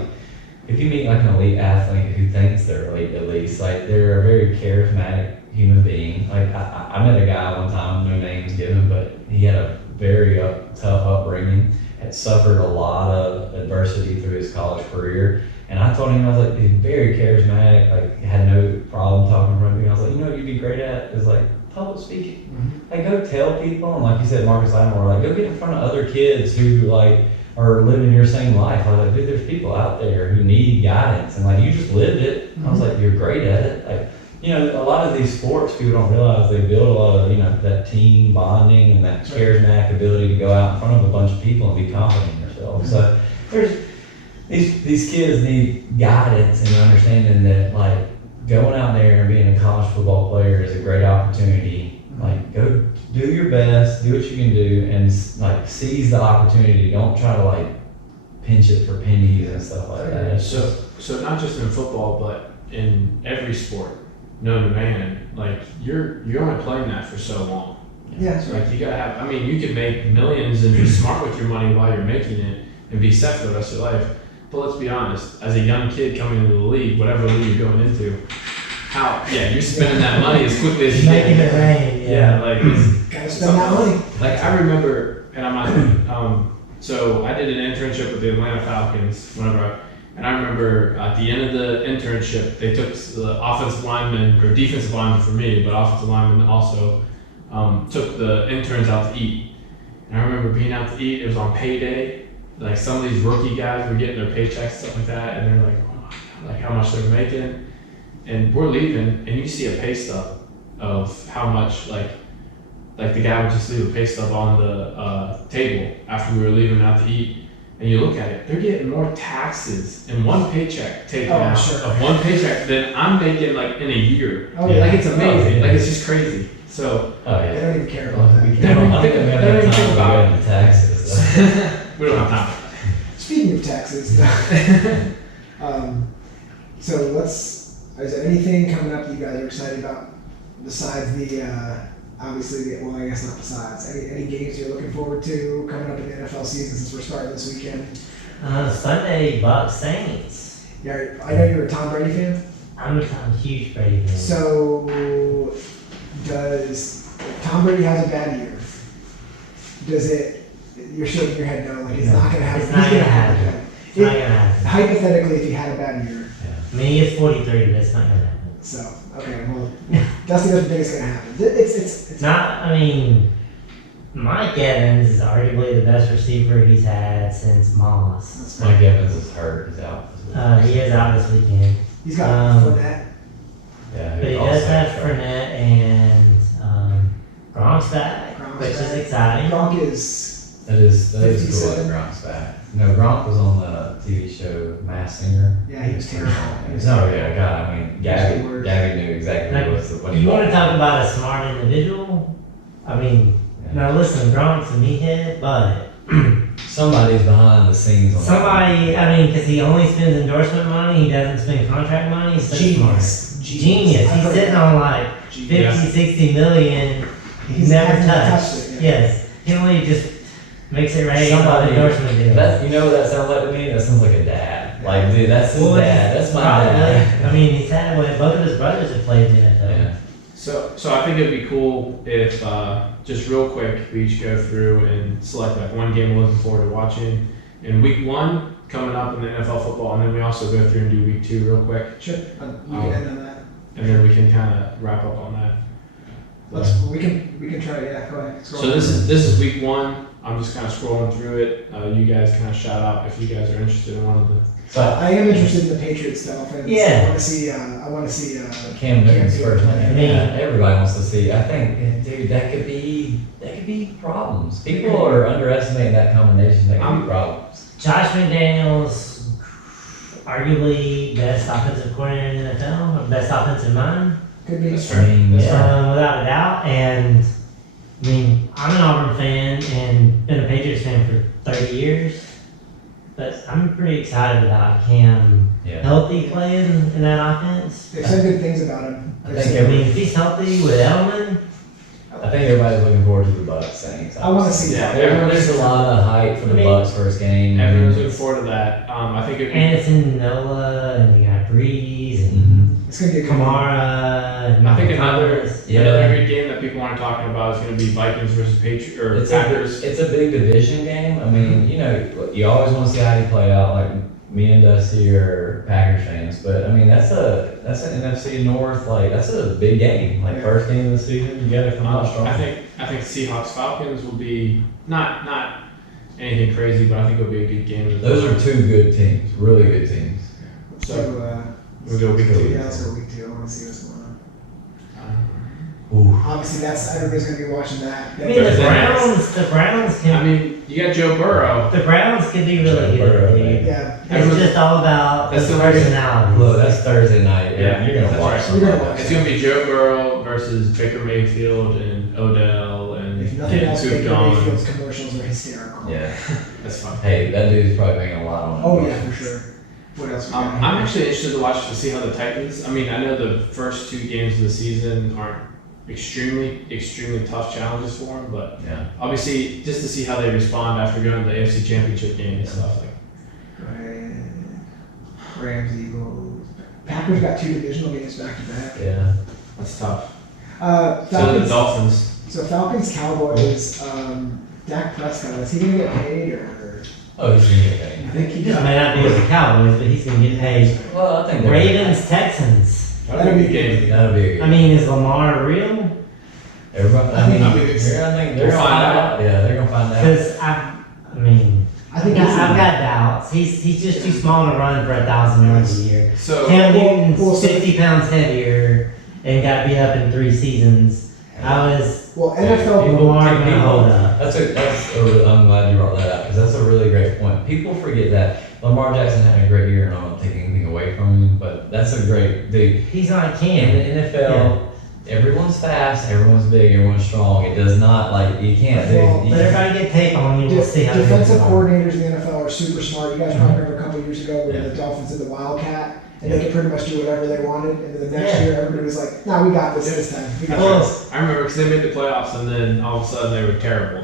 if you meet like an elite athlete who thinks they're elite, at least like they're a very charismatic human being. Like I met a guy one time, no names given, but he had a very tough upbringing. Had suffered a lot of adversity through his college career, and I told him I was like, he's very charismatic. Like had no problem talking in front of me. I was like, you know what you'd be great at is like public speaking. Like go tell people, and like you said, Marcus Lattimore, like go get in front of other kids who like are living your same life. I was like, dude, there's people out there who need guidance, and like you just lived it. I was like, you're great at it. Like a lot of these sports, people don't realize they build a lot of that team bonding and that charismatic ability to go out in front of a bunch of people and be confident in yourself. So there's these kids need guidance and understanding that like going out there and being a college football player is a great opportunity. Like go do your best, do what you can do, and like seize the opportunity. Don't try to like pinch it for pennies and stuff like that. It's so not just in football, but in every sport known to man, like you're only playing that for so long. Yeah, that's right. Like you gotta have. I mean, you can make millions and be smart with your money while you're making it and be set for the rest of your life. But let's be honest, as a young kid coming into the league, whatever league you're going into, you're spending that money as quickly as you Making it can. rain. Yeah, like it's, Gotta spend that money. like I remember, and I'm not. So I did an internship with the Atlanta Falcons and I remember at the end of the internship, they took the offensive lineman or defensive lineman for me, but offensive lineman also took the interns out to eat. And I remember being out to eat. It was on payday. Like some of these rookie guys were getting their paychecks and stuff like that, and they're like, oh my God, like how much they're making. And we're leaving, and you see a pay stub of how much like the guy would just leave a pay stub on the table after we were leaving out to eat. And you look at it, they're getting more taxes in one paycheck taken out of one paycheck than I'm making like in a year. Oh, yeah. Like it's amazing. Oh, yeah. Like it's just crazy. So They don't even care about We that. don't They don't even think about the taxes. we don't have time. Speaking of taxes, so is there anything coming up that you guys are excited about besides I guess not besides, any games you're looking forward to coming up in the NFL season since we're starting this weekend? Sunday, Bucks Saints. Yeah, I know you're a Tom Brady fan. I'm a huge Brady fan. So, if Tom Brady has a bad year, you're shaking your head no, like it's not going to happen. It's not gonna happen. Happen. It's not gonna happen. Hypothetically, if he had a bad year, I mean, he is 43, but it's not gonna happen. so, okay, well, Dusty doesn't think it's gonna happen. It's Not, I mean, Mike Evans is arguably the best receiver he's had since Moss. Mike Evans is hurt, he's out. He is out this weekend. he's got Um, Fournette. Yeah, But he also does have hurt. Fournette and Gronk's back, Gronk's which is back. exciting. Gronk is That is cool 57. that Gronk's back. No, Gronk was on the TV show Masked Singer. yeah, he was terrible. No, yeah, God, I mean, That's the word. Gabby knew exactly Like, what was when he You want to walked talk in. about a smart individual? I mean, Yeah. now listen, Gronk's a meathead, but Somebody's behind the scenes on that. somebody, I mean, because he only spends endorsement money, he doesn't spend contract money, he's so smart. Genius. I've He's heard sitting that. on like 50, Yeah. 60 million. He's never hasn't touched. it. Yeah. Yes. He only just makes it right on Somebody- endorsement deals. That, you know what that sounds like to me? That sounds like a dad. Like, dude, that's his Well, dad. That's my Probably. dad. I mean, he's had what both of his brothers have played in the NFL. Yeah. So I think it'd be cool if, just real quick, we each go through and select like one game we're looking forward to watching in week 1 coming up in the NFL football, and then we also go through and do week 2 real quick, Sure. You can end on that. and then we can kind of wrap up on that. We can try. Yeah, go ahead. Scroll So down. this is week 1. I'm just kind of scrolling through it. You guys kind of shout out if you guys are interested in one of the. So, I am interested in the Patriots Dolphins. Yeah. I want to see. Cam Newton's first play. man. Yeah, everybody wants to see. I think, dude, that could be problems. People are underestimating that combination. That could be problems. Josh McDaniels, arguably best offensive coordinator in the NFL, or best offensive mind, Could be. That's I fair. mean, That's yeah. without a doubt. And I mean, I'm an Auburn fan and been a Patriots fan for 30 years, but I'm pretty excited about Cam Yeah. healthy playing in that offense. They've said good things about him. I They've think said- I mean, if he's healthy with Edelman, I think everybody's looking forward to the Bucks Saints. I want to see Yeah, that. There's a lot of hype for the I mean, Bucks first game. Everyone's looking forward to that. I think it'd be Anderson, Nola, and you got Breeze and Mhm. It's gonna be a good Kamara. I think another Yeah. good game that people aren't talking about is going to be Vikings versus Patriots or It's Packers. a big division game. I mean, you know, you always want to see how you play out. Like me and Dusty are Packers fans, but I mean that's an NFC North. Like that's a big game. Like Yeah. first game of the season, you got to come out strong. I think Seahawks Falcons will be not anything crazy, but I think it'll be a good game. Those are two good teams, really good teams. So So, we'll go week 2. yeah, let's go week 2. I want to see what's going on. Ooh. Obviously, everybody's gonna be watching that. I mean, the Thursday Browns I can. mean, you got Joe Burrow. The Browns could be really Joe Burrow, good. Dude. Yeah. It's just all about the That's the personality. Look, that's Thursday night. Yeah, You're gonna that's watch right. something You're like gonna that. It's going to be Joe Burrow versus Baker Mayfield and Odell and If nothing else, Coop Baker Don. Mayfield's commercials are hysterical. Yeah. That's fun. Hey, that dude's probably making a lot on. Oh yeah, for sure. What else? We got here? I'm actually interested to watch to see how the Titans. I mean, I know the first 2 games of the season aren't extremely tough challenges for them, but Yeah. obviously just to see how they respond after going to the AFC Championship game and stuff like. Rams, Eagles. Packers got 2 divisional games back to back. Yeah. That's tough. Uh, So the Falcons. Dolphins. So Falcons, Cowboys. Dak Prescott. Is he gonna get paid or? Oh, he's gonna get paid. I think He just may not be with the Cowboys, but he's gonna get paid. Well, I think they're- Ravens, Texans. That'll be a good game. That'll be a good. I mean, is Lamar real? Everybody, I think I it'll think be they're We'll gonna find find out. Yeah, they're gonna find out. Because I mean, I think I've got doubts. He's just too small to run for 1,000 yards a year. So Cam Well, Newton's so- 50 pounds heavier and got beat up in 3 seasons. Well, NFL. Lamar gonna hold up. I'm glad you brought that up because that's a really great point. People forget that Lamar Jackson had a great year, and I'm not taking anything away from him, but that's a great dude. He's not In Cam. the NFL, everyone's fast, everyone's big, everyone's strong. It does not like you can't do. Well, you Let everybody get tape on you. We'll see how they Defensive go. coordinators in the NFL are super smart. You guys probably remember a couple years ago where Yeah. the Dolphins did the Wildcat, and they could pretty much do whatever they wanted. And then the next Yeah. year, everybody was like, "Nah, we got this time. We got Well, this." I remember because they made the playoffs and then all of a sudden they were terrible.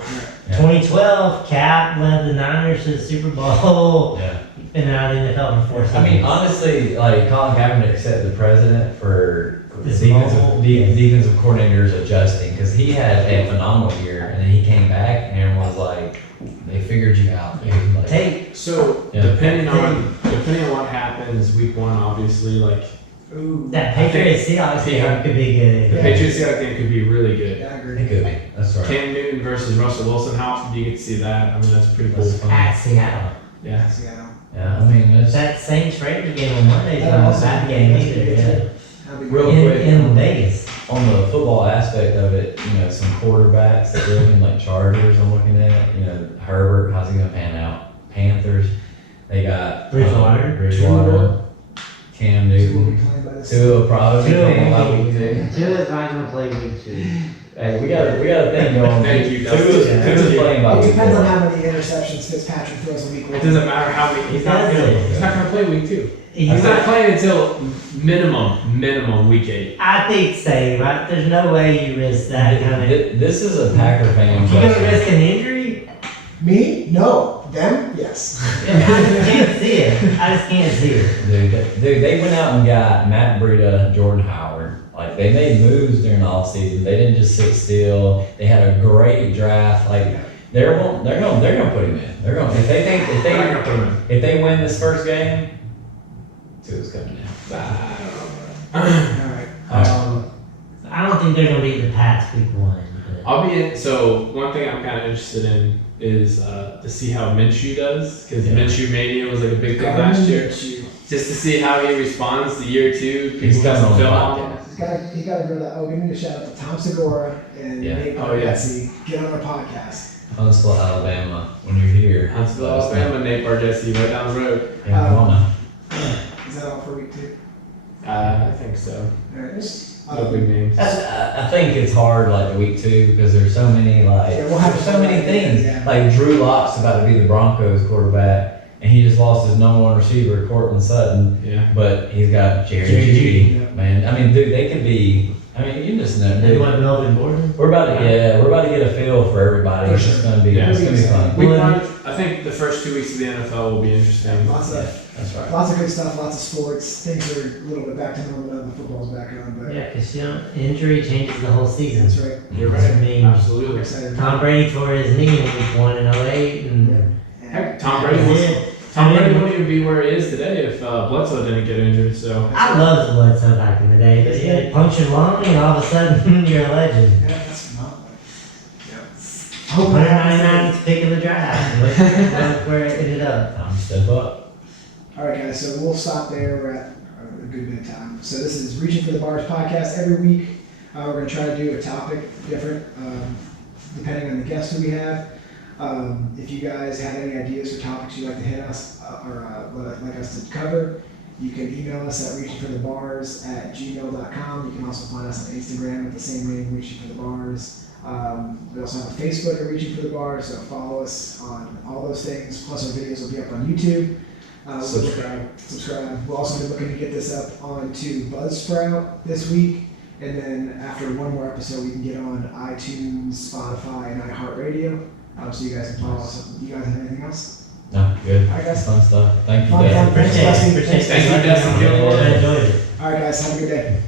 2012, Cap led the Niners to the Super Bowl. Yeah. Been out of the NFL for 4 seasons. I mean, honestly, like Colin Kaepernick set the precedent for This mobile- defensive coordinators adjusting because he had a phenomenal year and then he came back and everyone was like, they figured you out, dude. Like, tape. So Yeah. depending on what happens week 1, obviously, like Ooh. That Patriots Seahawks game could be good. The Yeah. Patriots Seahawks game could be really good. Yeah, I It agree. could be. That's right. Cam Newton versus Russell Wilson. How often do you get to see that? I mean, that's pretty cool. That's fun. At Seattle. Yeah. Seattle. Yeah, I mean, it's That Saints Raiders game on Monday is That not a also- bad game that's either. pretty good Yeah. too. That'd be Real good. In quick. Vegas. on the football aspect of it. You know, some quarterbacks that they're looking like Chargers. I'm looking at. You know, Herbert. How's he gonna pan out? Panthers. They got Bridgewater. Bridgewater. Cam Two will Newton. be playing by this. Tua probably Tua playing by won't week be- two. Tua's not gonna play week 2. Hey, we got a thing going. Thank you, Tua's Dustin. Tua's playing by It week depends on four. how many interceptions Fitzpatrick throws a week. It doesn't matter how many. He's not gonna play week 2. He's not playing until minimum week 8. I think so, right? There's no way you risk that kind of. This is a Packer fan You gonna question. risk an injury? Me? No. Them? Yes. I just can't see it. I just can't see it. Dude, they went out and got Matt Breida, Jordan Howard. Like, they made moves during the offseason. They didn't just sit still. They had a great draft. Like, they're gonna put him in. They're gonna They're not gonna put him in. if they win this first game, Tua's coming in. All right. I don't think they're gonna beat the Pats week 1. But I'll be in. So one thing I'm kind of interested in is to see how Minshew does, because Yeah. Minshew mania was like a big thing last year. Just to see how he responds to year 2. He's People got coming some on the film on him. podcast. He got to go to. Oh, give me a shout out to Tom Segura and Yeah. Nate Oh, yeah. Bargatze. Get on our podcast. Huntsville, Alabama. When you're here, Huntsville, let us know. Alabama, Nate Bargatze, right down the road. Yeah, come on now. Is that all for week 2? I think so. All right. No big names. I think it's hard like week 2 because there's so many Yeah, we'll have there's so many things. yeah. Like Drew Lock's about to be the Broncos quarterback, and he just lost his number 1 receiver, Cortland Sutton, Yeah. but he's got Jerry Jerry Jeudy. Jeudy. Man, I mean, dude, they could be. I mean, you just know. they Dude, want Melvin Gordon. we're about to get a feel for everybody. For It's sure. just gonna be Yeah. it's gonna be fun. Week Well, 1, I think the first 2 weeks of the NFL will be interesting. Lots Yeah, of that's right. lots of good stuff. Lots of sports. Things are a little bit back to normal now. The football's back on, but Yeah, because injury changes the whole season. that's right. You're I right. mean, I'm Absolutely. excited. Tom Brady tore his knee in week 1 in 08, and Heck, Tom Brady that was won't- it. Tom Brady wouldn't even be where he is today if Bledsoe didn't get injured. So I loved Bledsoe back in the day, but yeah, punctured lung, and all of a sudden you're a legend. Yeah, that's phenomenal. Yeah. Hope 199th pick of the draft. Look where it ended up. Time to step up. All right, guys. So we'll stop there. We're at a good bit of time. So this is Reaching for the Bars podcast. Every week, we're going to try to do a topic different, depending on the guest who we have. If you guys have any ideas for topics you'd like to hit us or like us to cover, you can email us at reachingforthebars@gmail.com. You can also find us on Instagram with the same name, Reaching for the Bars. We also have a Facebook at Reaching for the Bars, so follow us on all those things. Plus, our videos will be up on YouTube. Subscribe. We're also be looking to get this up onto Buzzsprout this week, and then after one more episode, we can get on iTunes, Spotify, and iHeart Radio. So you guys can follow us. You guys have anything else? No, good. All right, guys. Fun stuff. Thank you, Fun, Dad. fun. Thanks, Dusty. Appreciate Thank you, Dustin. I enjoyed it. All right, guys. Have a good day.